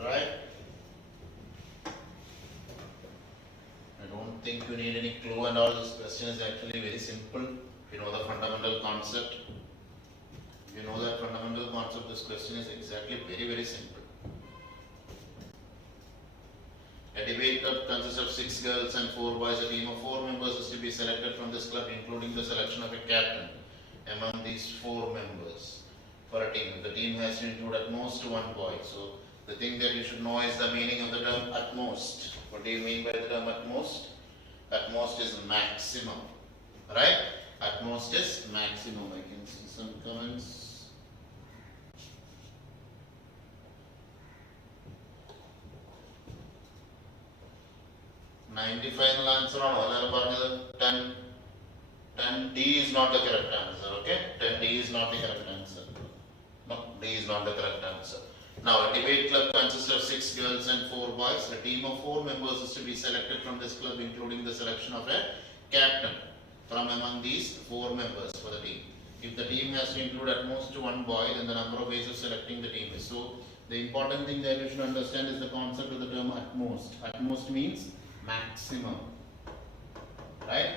Alright. I don't think you need any clue and all. This question is actually very simple. You know the fundamental concept. You know that fundamental concept. This question is exactly very simple. A debate club consists of 6 girls and 4 boys. A team of 4 members is to be selected from this club, including the selection of a captain among these 4 members for a team. The team has to include at most 1 boy. So the thing that you should know is the meaning of the term at most. What do you mean by the term at most? At most is maximum. Right? At most is maximum. I can see some comments. 90 final answer on 10. 10D is not the correct answer. Okay? 10D is not the correct answer. No, D is not the correct answer. Now, a debate club consists of 6 girls and 4 boys. A team of 4 members is to be selected from this club, including the selection of a captain from among these 4 members for the team. If the team has to include at most 1 boy, then the number of ways of selecting the team is. So, the important thing that you should understand is the concept of the term at most. At most means maximum. Right?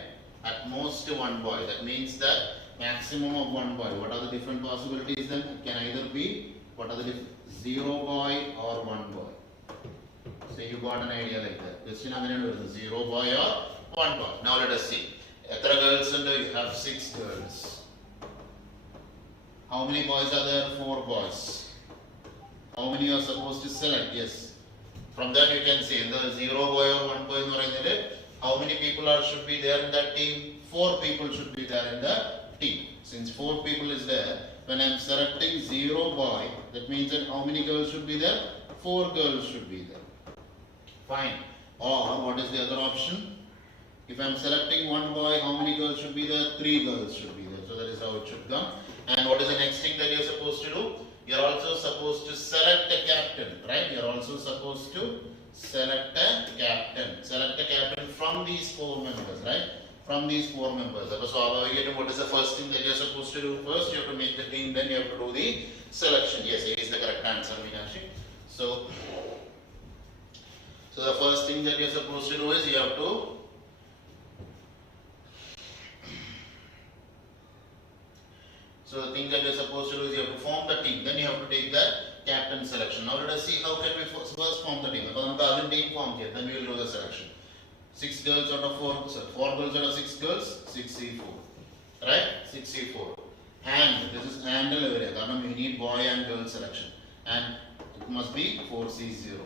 At most 1 boy. That means that maximum of 1 boy. What are the different possibilities then? It can either be, what are the different? 0 boy or 1 boy. So you got an idea like that. Question is 0 boy or 1 boy. Now let us see. Etra girls and you have 6 girls. How many boys are there? 4 boys. How many you are supposed to select? Yes. From that you can see the 0 boy or 1 boy. How many people should be there in that team? 4 people should be there in the team. Since 4 people is there, when I am selecting 0 boy, that means that how many girls should be there? 4 girls should be there. Fine. Or what is the other option? If I am selecting 1 boy, how many girls should be there? 3 girls should be there. So that is how it should come. And what is the next thing that you are supposed to do? You are also supposed to select a captain, right? You are also supposed to select a captain. Select a captain from these 4 members, right? From these 4 members. So what is the first thing that you are supposed to do? First you have to make the team, then you have to do the selection. Yes, A is the correct answer, Meenakshi. So the first thing that you are supposed to do is you have to So the thing that you're supposed to do is you have to form the team. Then you have to take the captain selection. Now let us see how can we first form the team. Because the other team formed here. Then we will do the selection. 6 girls out of 4. So 4 girls out of 6 girls. 6C4. Right? 6C4. And this is handle area. We need boy and girl selection. And it must be 4C0.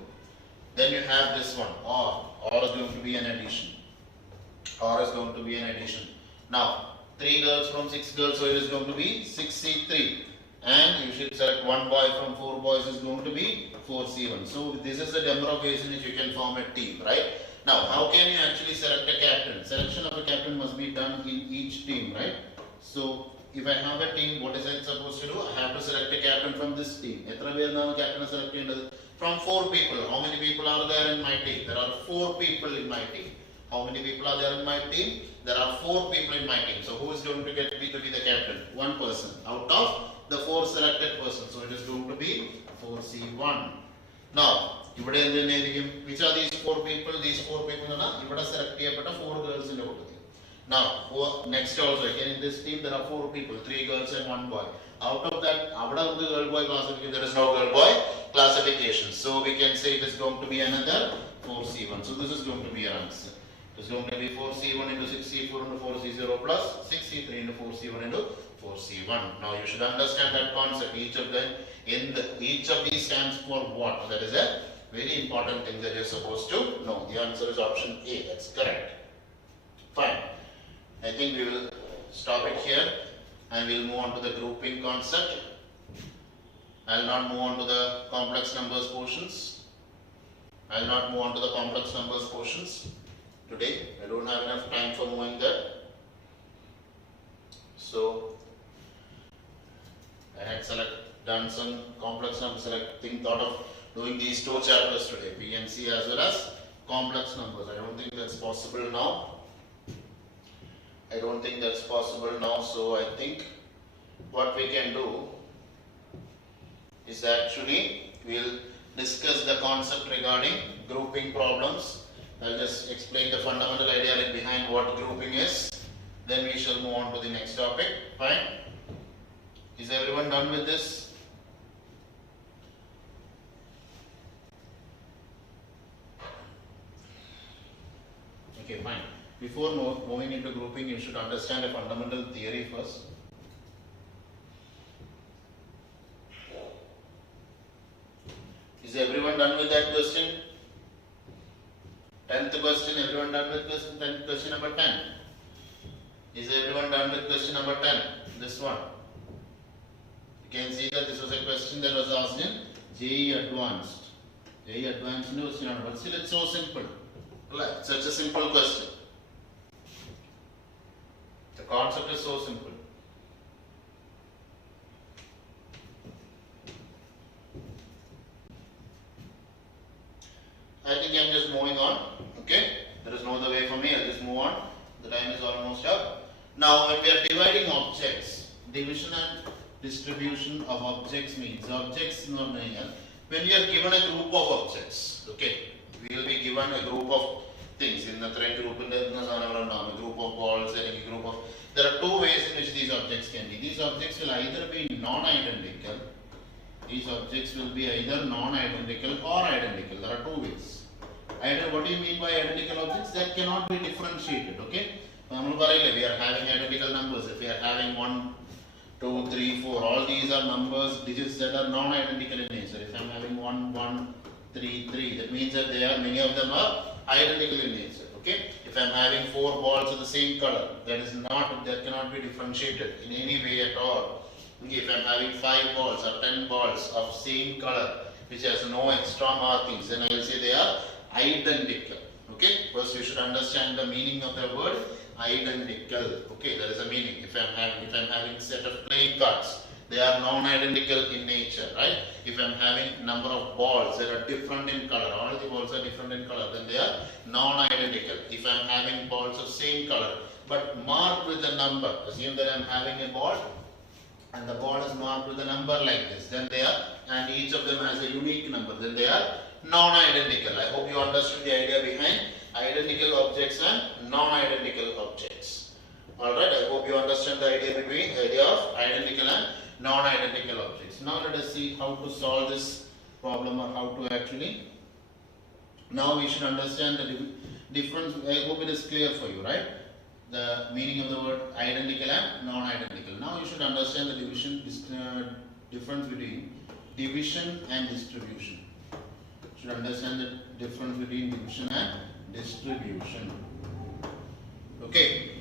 Then you have this one. Or is going to be an addition. Or is going to be an addition. Now 3 girls from 6 girls, so it is going to be 6C3. And you should select 1 boy from 4 boys is going to be 4C1. So this is the number of ways in which you can form a team, right? Now, how can you actually select a captain? Selection of a captain must be done in each team, right? So if I have a team, what is I supposed to do? I have to select a captain from this team. Captain select from 4 people. How many people are there in my team? There are 4 people in my team. How many people are there in my team? There are 4 people in my team. So who is going to be the captain? 1 person out of the 4 selected persons. So it is going to be 4C1. Now, which are these 4 people? These 4 people are select 4 girls in the team. Now, next also, again in this team there are 4 people, 3 girls and 1 boy. Out of that, the girl boy classification, there is no girl boy classification. So we can say it is going to be another 4C1. So this is going to be our answer. It is going to be 4C1 into 6C4 into 4C0 plus 6C3 into 4C1 into 4C1. Now you should understand that concept. Each of these stands for what? That is a very important thing that you are supposed to know. The answer is option A. That's correct. Fine. I think we will stop it here and we will move on to the grouping concept. I will not move on to the complex numbers portions. Today. I don't have enough time for moving that. So I had done some complex numbers, thought of doing these 2 chapters today, PNC as well as complex numbers. I don't think that's possible now. So I think what we can do is actually we'll discuss the concept regarding grouping problems. I'll just explain the fundamental idea behind what grouping is. Then we shall move on to the next topic. Fine. Is everyone done with this? Okay, fine. Before moving into grouping, you should understand a fundamental theory first. Is everyone done with that question? 10th question, everyone done with question number 10? Is everyone done with question number 10? This one. You can see that this was a question that was asked in JEE Advanced. JEE Advanced question, but still it's so simple. Such a simple question. The concept is so simple. I think I am just moving on. Okay? There is no other way for me. I'll just move on. The time is almost up. Now, when we are dividing objects, division and distribution of objects means when we are given a group of objects, okay, we will be given a group of things in the thread group, in the a group of balls, and a group of. There are 2 ways in which these objects can be. These objects will either be non-identical. These objects will be either non-identical or identical. There are 2 ways. What do you mean by identical objects? That cannot be differentiated. Okay. We are having identical numbers. If we are having 1, 2, 3, 4, all these are numbers, digits that are non-identical in nature. If I am having 1, 1, 3, 3, that means that many of them are identical in nature. Okay. If I am having 4 balls of the same color, that cannot be differentiated in any way at all. Okay. If I am having 5 balls or 10 balls of same color, which has no extra markings, then I will say they are identical. Okay. First, you should understand the meaning of the word identical. Okay, there is a meaning. If I'm having a set of playing cards, they are non-identical in nature, right? If I'm having number of balls that are different in color, all the balls are different in color, then they are non-identical. If I'm having balls of same color but marked with a number, assume that I'm having a ball and the ball is marked with a number like this, then they are, and each of them has a unique number, then they are non-identical. I hope you understood the idea behind identical objects and non-identical objects. Alright, I hope you understand the idea of identical and non-identical objects. Now let us see how to solve this problem, or how to actually. Now we should understand the difference. I hope it is clear for you, right? The meaning of the word identical and non-identical. Now you should understand the difference between division and distribution. You should understand the difference between division and distribution. Okay.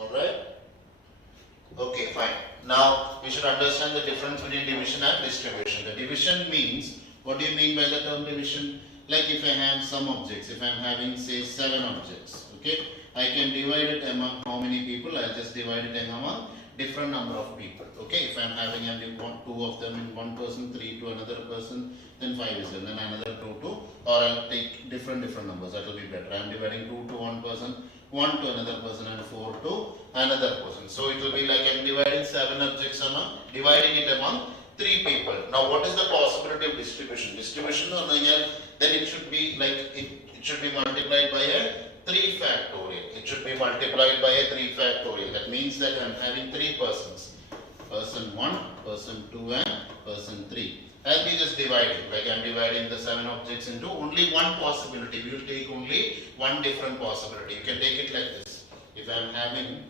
Alright? Okay, fine. Now we should understand the difference between division and distribution. The division means, what do you mean by the term division? Like if I have some objects, if I am having say 7 objects, okay, I can divide it among how many people? I'll just divide it among different number of people. Okay, if I am having only 2 of them in one person, 3 to another person, then 5 is there, then another 2 to, or I'll take different numbers, that will be better. I am dividing 2 to one person, 1 to another person, and 4 to another person. So it will be like I am dividing 7 objects dividing it among 3 people. Now what is the possibility of distribution? Distribution, then it should be like it should be multiplied by a 3 factorial. It should be multiplied by a 3 factorial. That means that I am having 3 persons. Person 1, person 2 and person 3. I'll be just dividing, like I am dividing the 7 objects into only one possibility. We will take only one different possibility. You can take it like this. If I am having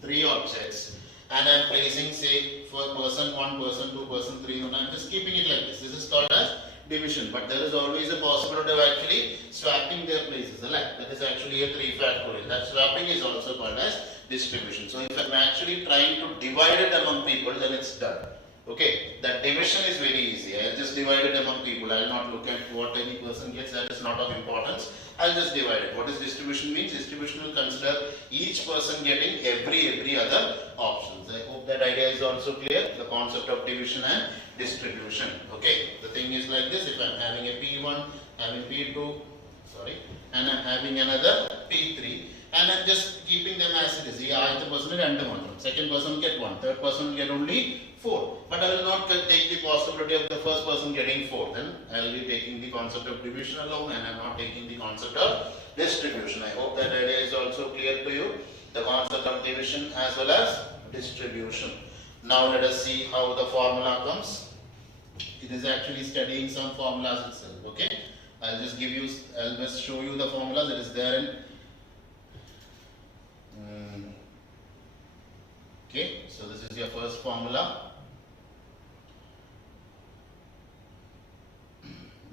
3 objects and I am placing say for person 1, person 2, person 3, and I am just keeping it like this. This is called as division, but there is always a possibility of actually swapping their places. That is actually a 3 factorial. That swapping is also called as distribution. So if I am actually trying to divide it among people, then it's done. Okay, that division is very easy. I'll just divide it among people. I'll not look at what any person gets. That is not of importance. I'll just divide it. What is distribution means? Distribution will consider each person getting every other options. I hope that idea is also clear. The concept of division and distribution. Okay, the thing is like this. If I'm having a P1, having P2, and I'm having another P3, and I'm just keeping them as it is. The person will enter 1, second person will get 1, third person will get only 4. But I will not take the possibility of the first person getting 4. Then I will be taking the concept of division alone, and I am not taking the concept of distribution. I hope that idea is also clear to you. The concept of division as well as distribution. Now let us see how the formula comes. It is actually studying some formulas itself. Okay, I'll just show you the formulas. It is there in. Okay, so this is your first formula.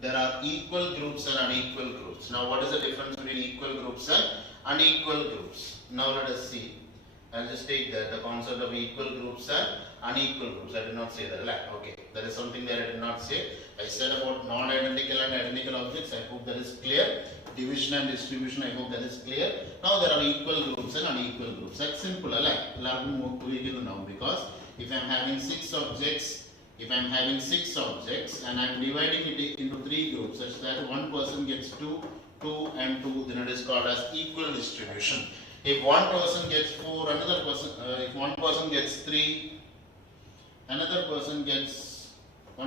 There are equal groups and unequal groups. Now what is the difference between equal groups and unequal groups? Now let us see. I'll just take that, the concept of equal groups and unequal groups. I did not say that. Okay, there is something that I did not say. I said about non-identical and identical objects. I hope that is clear. Division and distribution, I hope that is clear. Now there are equal groups and unequal groups. That's simple. Now because if I am having 6 objects, and I am dividing it into 3 groups such that one person gets 2, 2 and 2, then it is called as equal distribution. If one person gets 4, if one person gets 3, one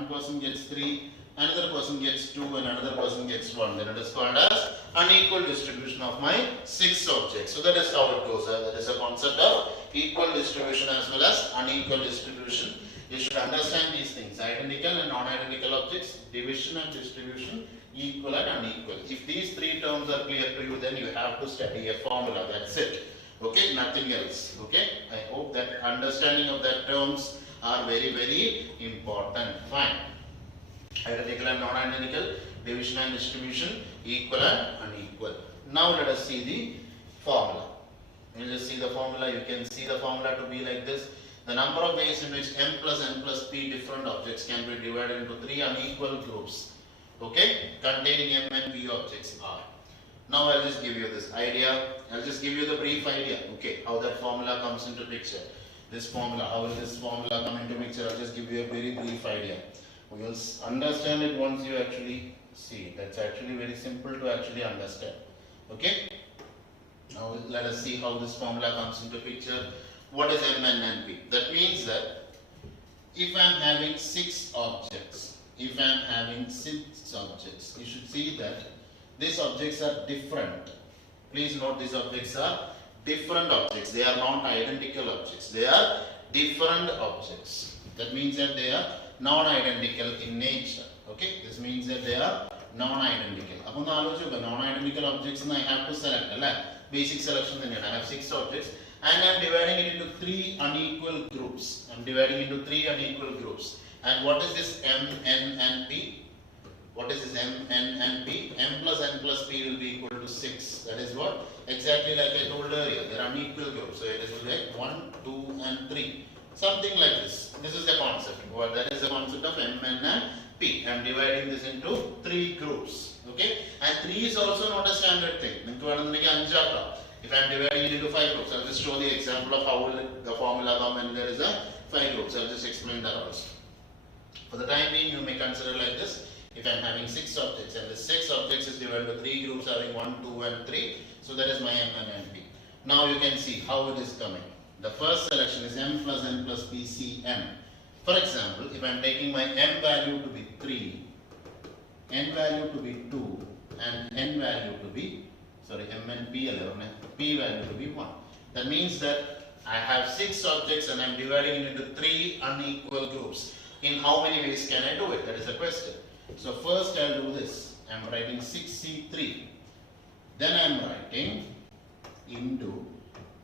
person gets 3, another person gets 2 and another person gets 1, then it is called as unequal distribution of my 6 objects. So that is how it goes. That is a concept of equal distribution as well as unequal distribution. You should understand these things: identical and non-identical objects, division and distribution, equal and unequal. If these 3 terms are clear to you, then you have to study a formula. That's it. Okay, nothing else. Okay, I hope that understanding of that terms are very important. Fine. Identical and non-identical, division and distribution, equal and unequal. Now let us see the formula. You just see the formula. You can see the formula to be like this. The number of ways in which m plus n plus p different objects can be divided into three unequal groups, okay, containing m and p objects are. Now I'll just give you this idea. I'll just give you the brief idea, okay, how that formula comes into picture. This formula, how will this formula come into picture? I'll just give you a very brief idea. You'll understand it once you actually see it. That's actually very simple to actually understand, okay. Now let us see how this formula comes into picture. What is m and np? That means that if I am having 6 objects, you should see that these objects are different. Please note, these objects are different objects. They are not identical objects. They are different objects. That means that they are non-identical in nature. Okay, this means that they are non-identical. Non-identical objects I have to select. Basic selection. I have 6 objects. And I am dividing it into 3 unequal groups. And what is this m, n and p? What is this m, n and p? M plus n plus p will be equal to 6. That is what? Exactly like I told earlier. They are unequal groups. So it is like 1, 2 and 3. Something like this. This is the concept. Well, that is the concept of m, n and p. I am dividing this into 3 groups. Okay? And 3 is also not a standard thing. If I am dividing it into 5 groups, I will just show the example of how will the formula come when there is a 5 groups. I will just explain that also. For the time being, you may consider like this. If I am having 6 objects and the 6 objects is divided into 3 groups having 1, 2 and 3. So that is my m and p. Now you can see how it is coming. The first selection is m plus n plus p c m. For example, if I am taking my m value to be 3, n value to be 2 and n value to be, m and p alone, p value to be 1. That means that I have 6 objects and I am dividing it into 3 unequal groups. In how many ways can I do it? That is the question. So first I will do this. I am writing 6c3. Then I am writing into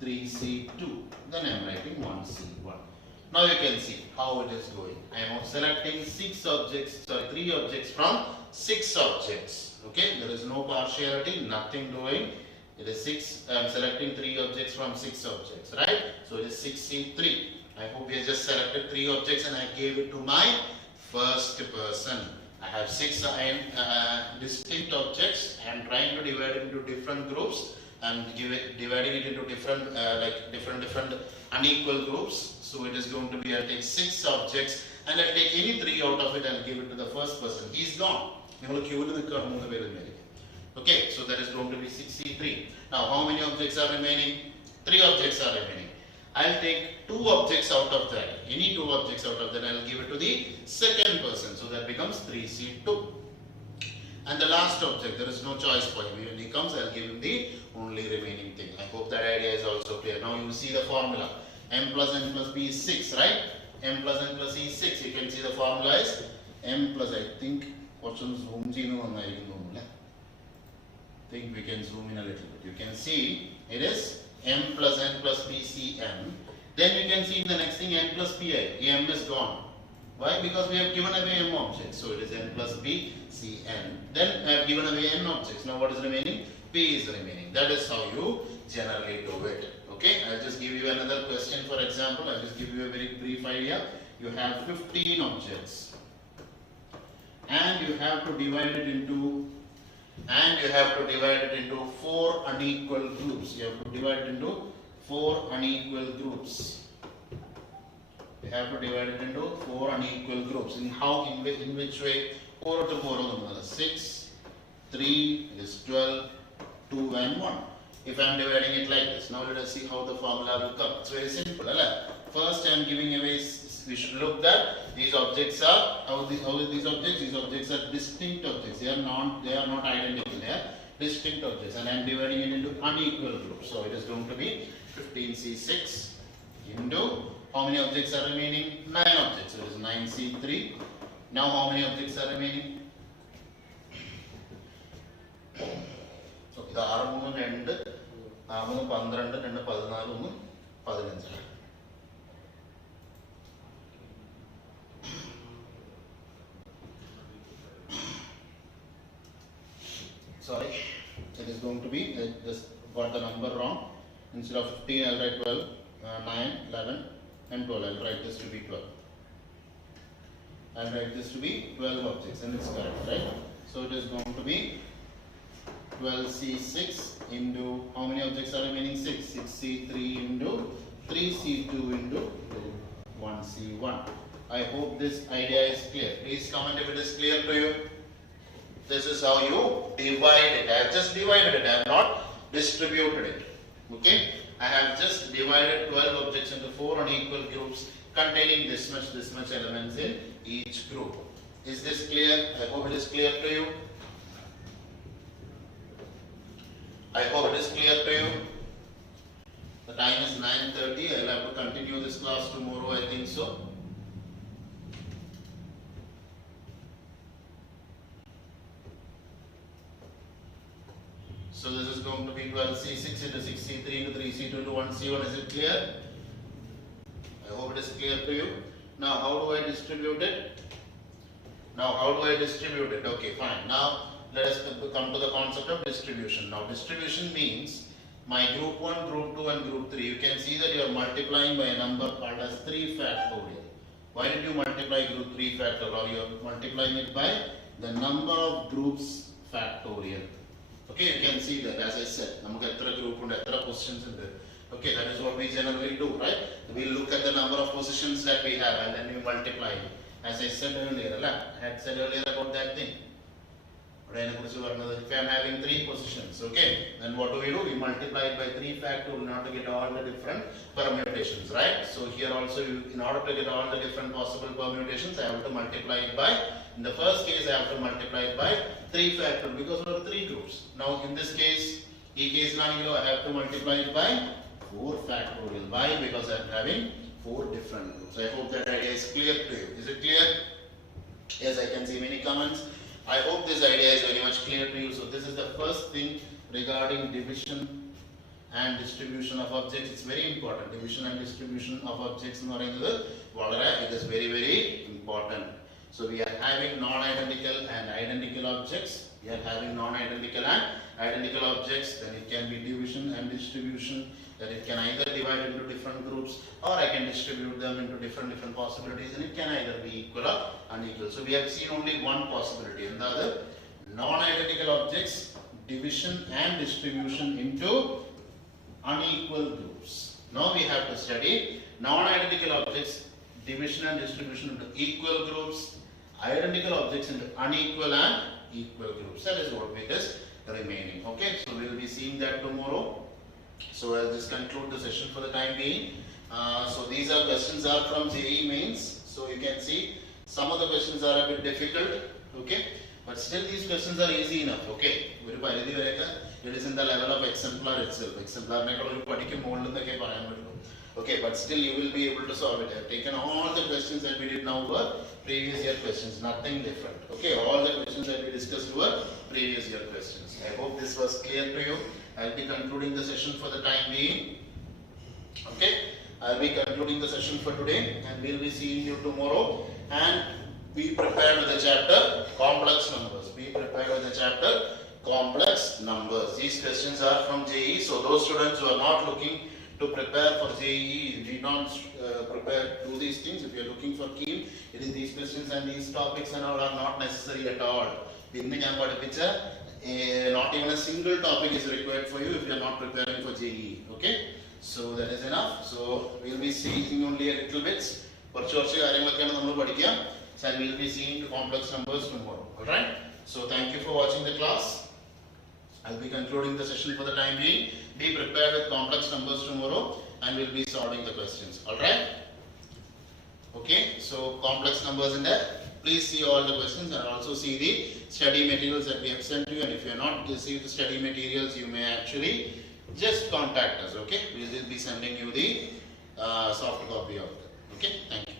3c2. Then I am writing 1c1. Now you can see how it is going. I am selecting 3 objects from 6 objects. Okay, there is no partiality, nothing doing. It is 6. I am selecting 3 objects from 6 objects, right? So it is 6c3. I hope we have just selected 3 objects and I gave it to my first person. I have 6 distinct objects. I am trying to divide it into different groups and dividing it into different different unequal groups. So it is going to be, I'll take 6 objects and I'll take any 3 out of it and give it to the first person. He's gone. Okay, so that is going to be 6c3. Now how many objects are remaining? 3 objects are remaining. I'll take 2 objects out of that. Any 2 objects out of that, I'll give it to the second person. So that becomes 3c2. And the last object, there is no choice for him. When he comes, I'll give him the only remaining thing. I hope that idea is also clear. Now you see the formula. M plus n plus p is 6, right? M plus n plus e is 6. You can see the formula is m plus, I think we can zoom in a little bit. You can see it is m plus n plus p c m. Then you can see the next thing n plus pi. M is gone. Why? Because we have given away m objects. So it is n plus p c n. Then I have given away n objects. Now what is remaining? P is remaining. That is how you generally do it. Okay, I'll just give you another question. For example, I'll just give you a very brief idea. You have 15 objects. And you have to divide it into 4 unequal groups. You have to divide it into 4 unequal groups. You have to divide it into 4 unequal groups. In which way? 4 to 4 6, 3 is 12, 2 and 1. If I am dividing it like this, now let us see how the formula will come. It's very simple. First I am giving away, we should look that these objects are, how are these objects? These objects are distinct objects. They are not identical. They are distinct objects. And I am dividing it into unequal groups. So it is going to be 15c6 into, how many objects are remaining? 9 objects. So it is 9c3. Now how many objects are remaining? So ഇത് 6 3 2 3 12 2 14 1 15. sorry, it is going to be, I just got the number wrong. Instead of 15, I'll write 12, 9, 11, and 12. I'll write this to be 12. I'll write this to be 12 objects, and it's correct, right? So it is going to be 12C6 into, how many objects are remaining? 6. 6C3 into 3C2 into 1C1. I hope this idea is clear. Please comment if it is clear to you. This is how you divide it. I have just divided it. I have not distributed it. Okay? I have just divided 12 objects into 4 unequal groups containing this much elements in each group. Is this clear? I hope it is clear to you. I hope it is clear to you. The time is 9:30. I will have to continue this class tomorrow, I think so. So this is going to be 12C6 into 6C3 into 3C2 into 1C1. Is it clear? I hope it is clear to you. Now how do I distribute it? Okay, fine. Now let us come to the concept of distribution. Now distribution means my group 1, group 2 and group 3. You can see that you are multiplying by a number called as 3 factorial. Why did you multiply group 3 factorial? You are multiplying it by the number of groups factorial. Okay, you can see that, as I said, we have group and positions in there. Okay, that is what we generally do, right? We look at the number of positions that we have and then we multiply it. As I said earlier, I had said earlier about that thing. If I am having 3 positions, okay, then what do? We multiply it by 3 factorial in order to get all the different permutations, right? So here also, in order to get all the different possible permutations, I have to multiply it by, in the first case, I have to multiply it by 3 factorial because there are 3 groups. Now in this case, I have to multiply it by 4 factorial. Why? Because I am having 4 different groups. I hope that idea is clear to you. Is it clear? Yes, I can see many comments. I hope this idea is very much clear to you. So this is the first thing regarding division and distribution of objects. It's very important. Division and distribution of objects it is very, very important. So we are having non-identical and identical objects. We are having non-identical and identical objects. Then it can be division and distribution. That it can either divide into different groups or I can distribute them into different possibilities, and it can either be equal or unequal. So we have seen only one possibility, and the other non-identical objects, division and distribution into unequal groups. Now we have to study non-identical objects, division and distribution into equal groups, identical objects into unequal and equal groups. That is what it is remaining. Okay, so we will be seeing that tomorrow. So I'll just conclude the session for the time being. So these are questions are from JEE mains. So you can see some of the questions are a bit difficult. Okay, but still these questions are easy enough. Okay, it is in the level of exemplar itself. Exemplar okay, but still you will be able to solve it. I have taken all the questions that we did now were previous year questions, nothing different. Okay, all the questions that we discussed were previous year questions. I hope this was clear to you. I'll be concluding the session for the time being. Okay, I'll be concluding the session for today, and we'll be seeing you tomorrow. And be prepared with the chapter complex numbers. Be prepared with the chapter complex numbers. These questions are from JEE. So those students who are not looking to prepare for JEE, need not prepare to these things. If you are looking for keen, it is these questions and these topics and all are not necessary at all. Not even a single topic is required for you if you are not preparing for JEE. Okay, so that is enough. So we will be seeing only a little bits. So we will be seeing complex numbers tomorrow. Alright, so thank you for watching the class. I will be concluding the session for the time being. Be prepared with complex numbers tomorrow, and we will be solving the questions. Alright, okay, so complex numbers in there. Please see all the questions and also see the study materials that we have sent you. And if you have not received the study materials, you may actually just contact us. Okay, we will be sending you the soft copy of them. Okay, thank you.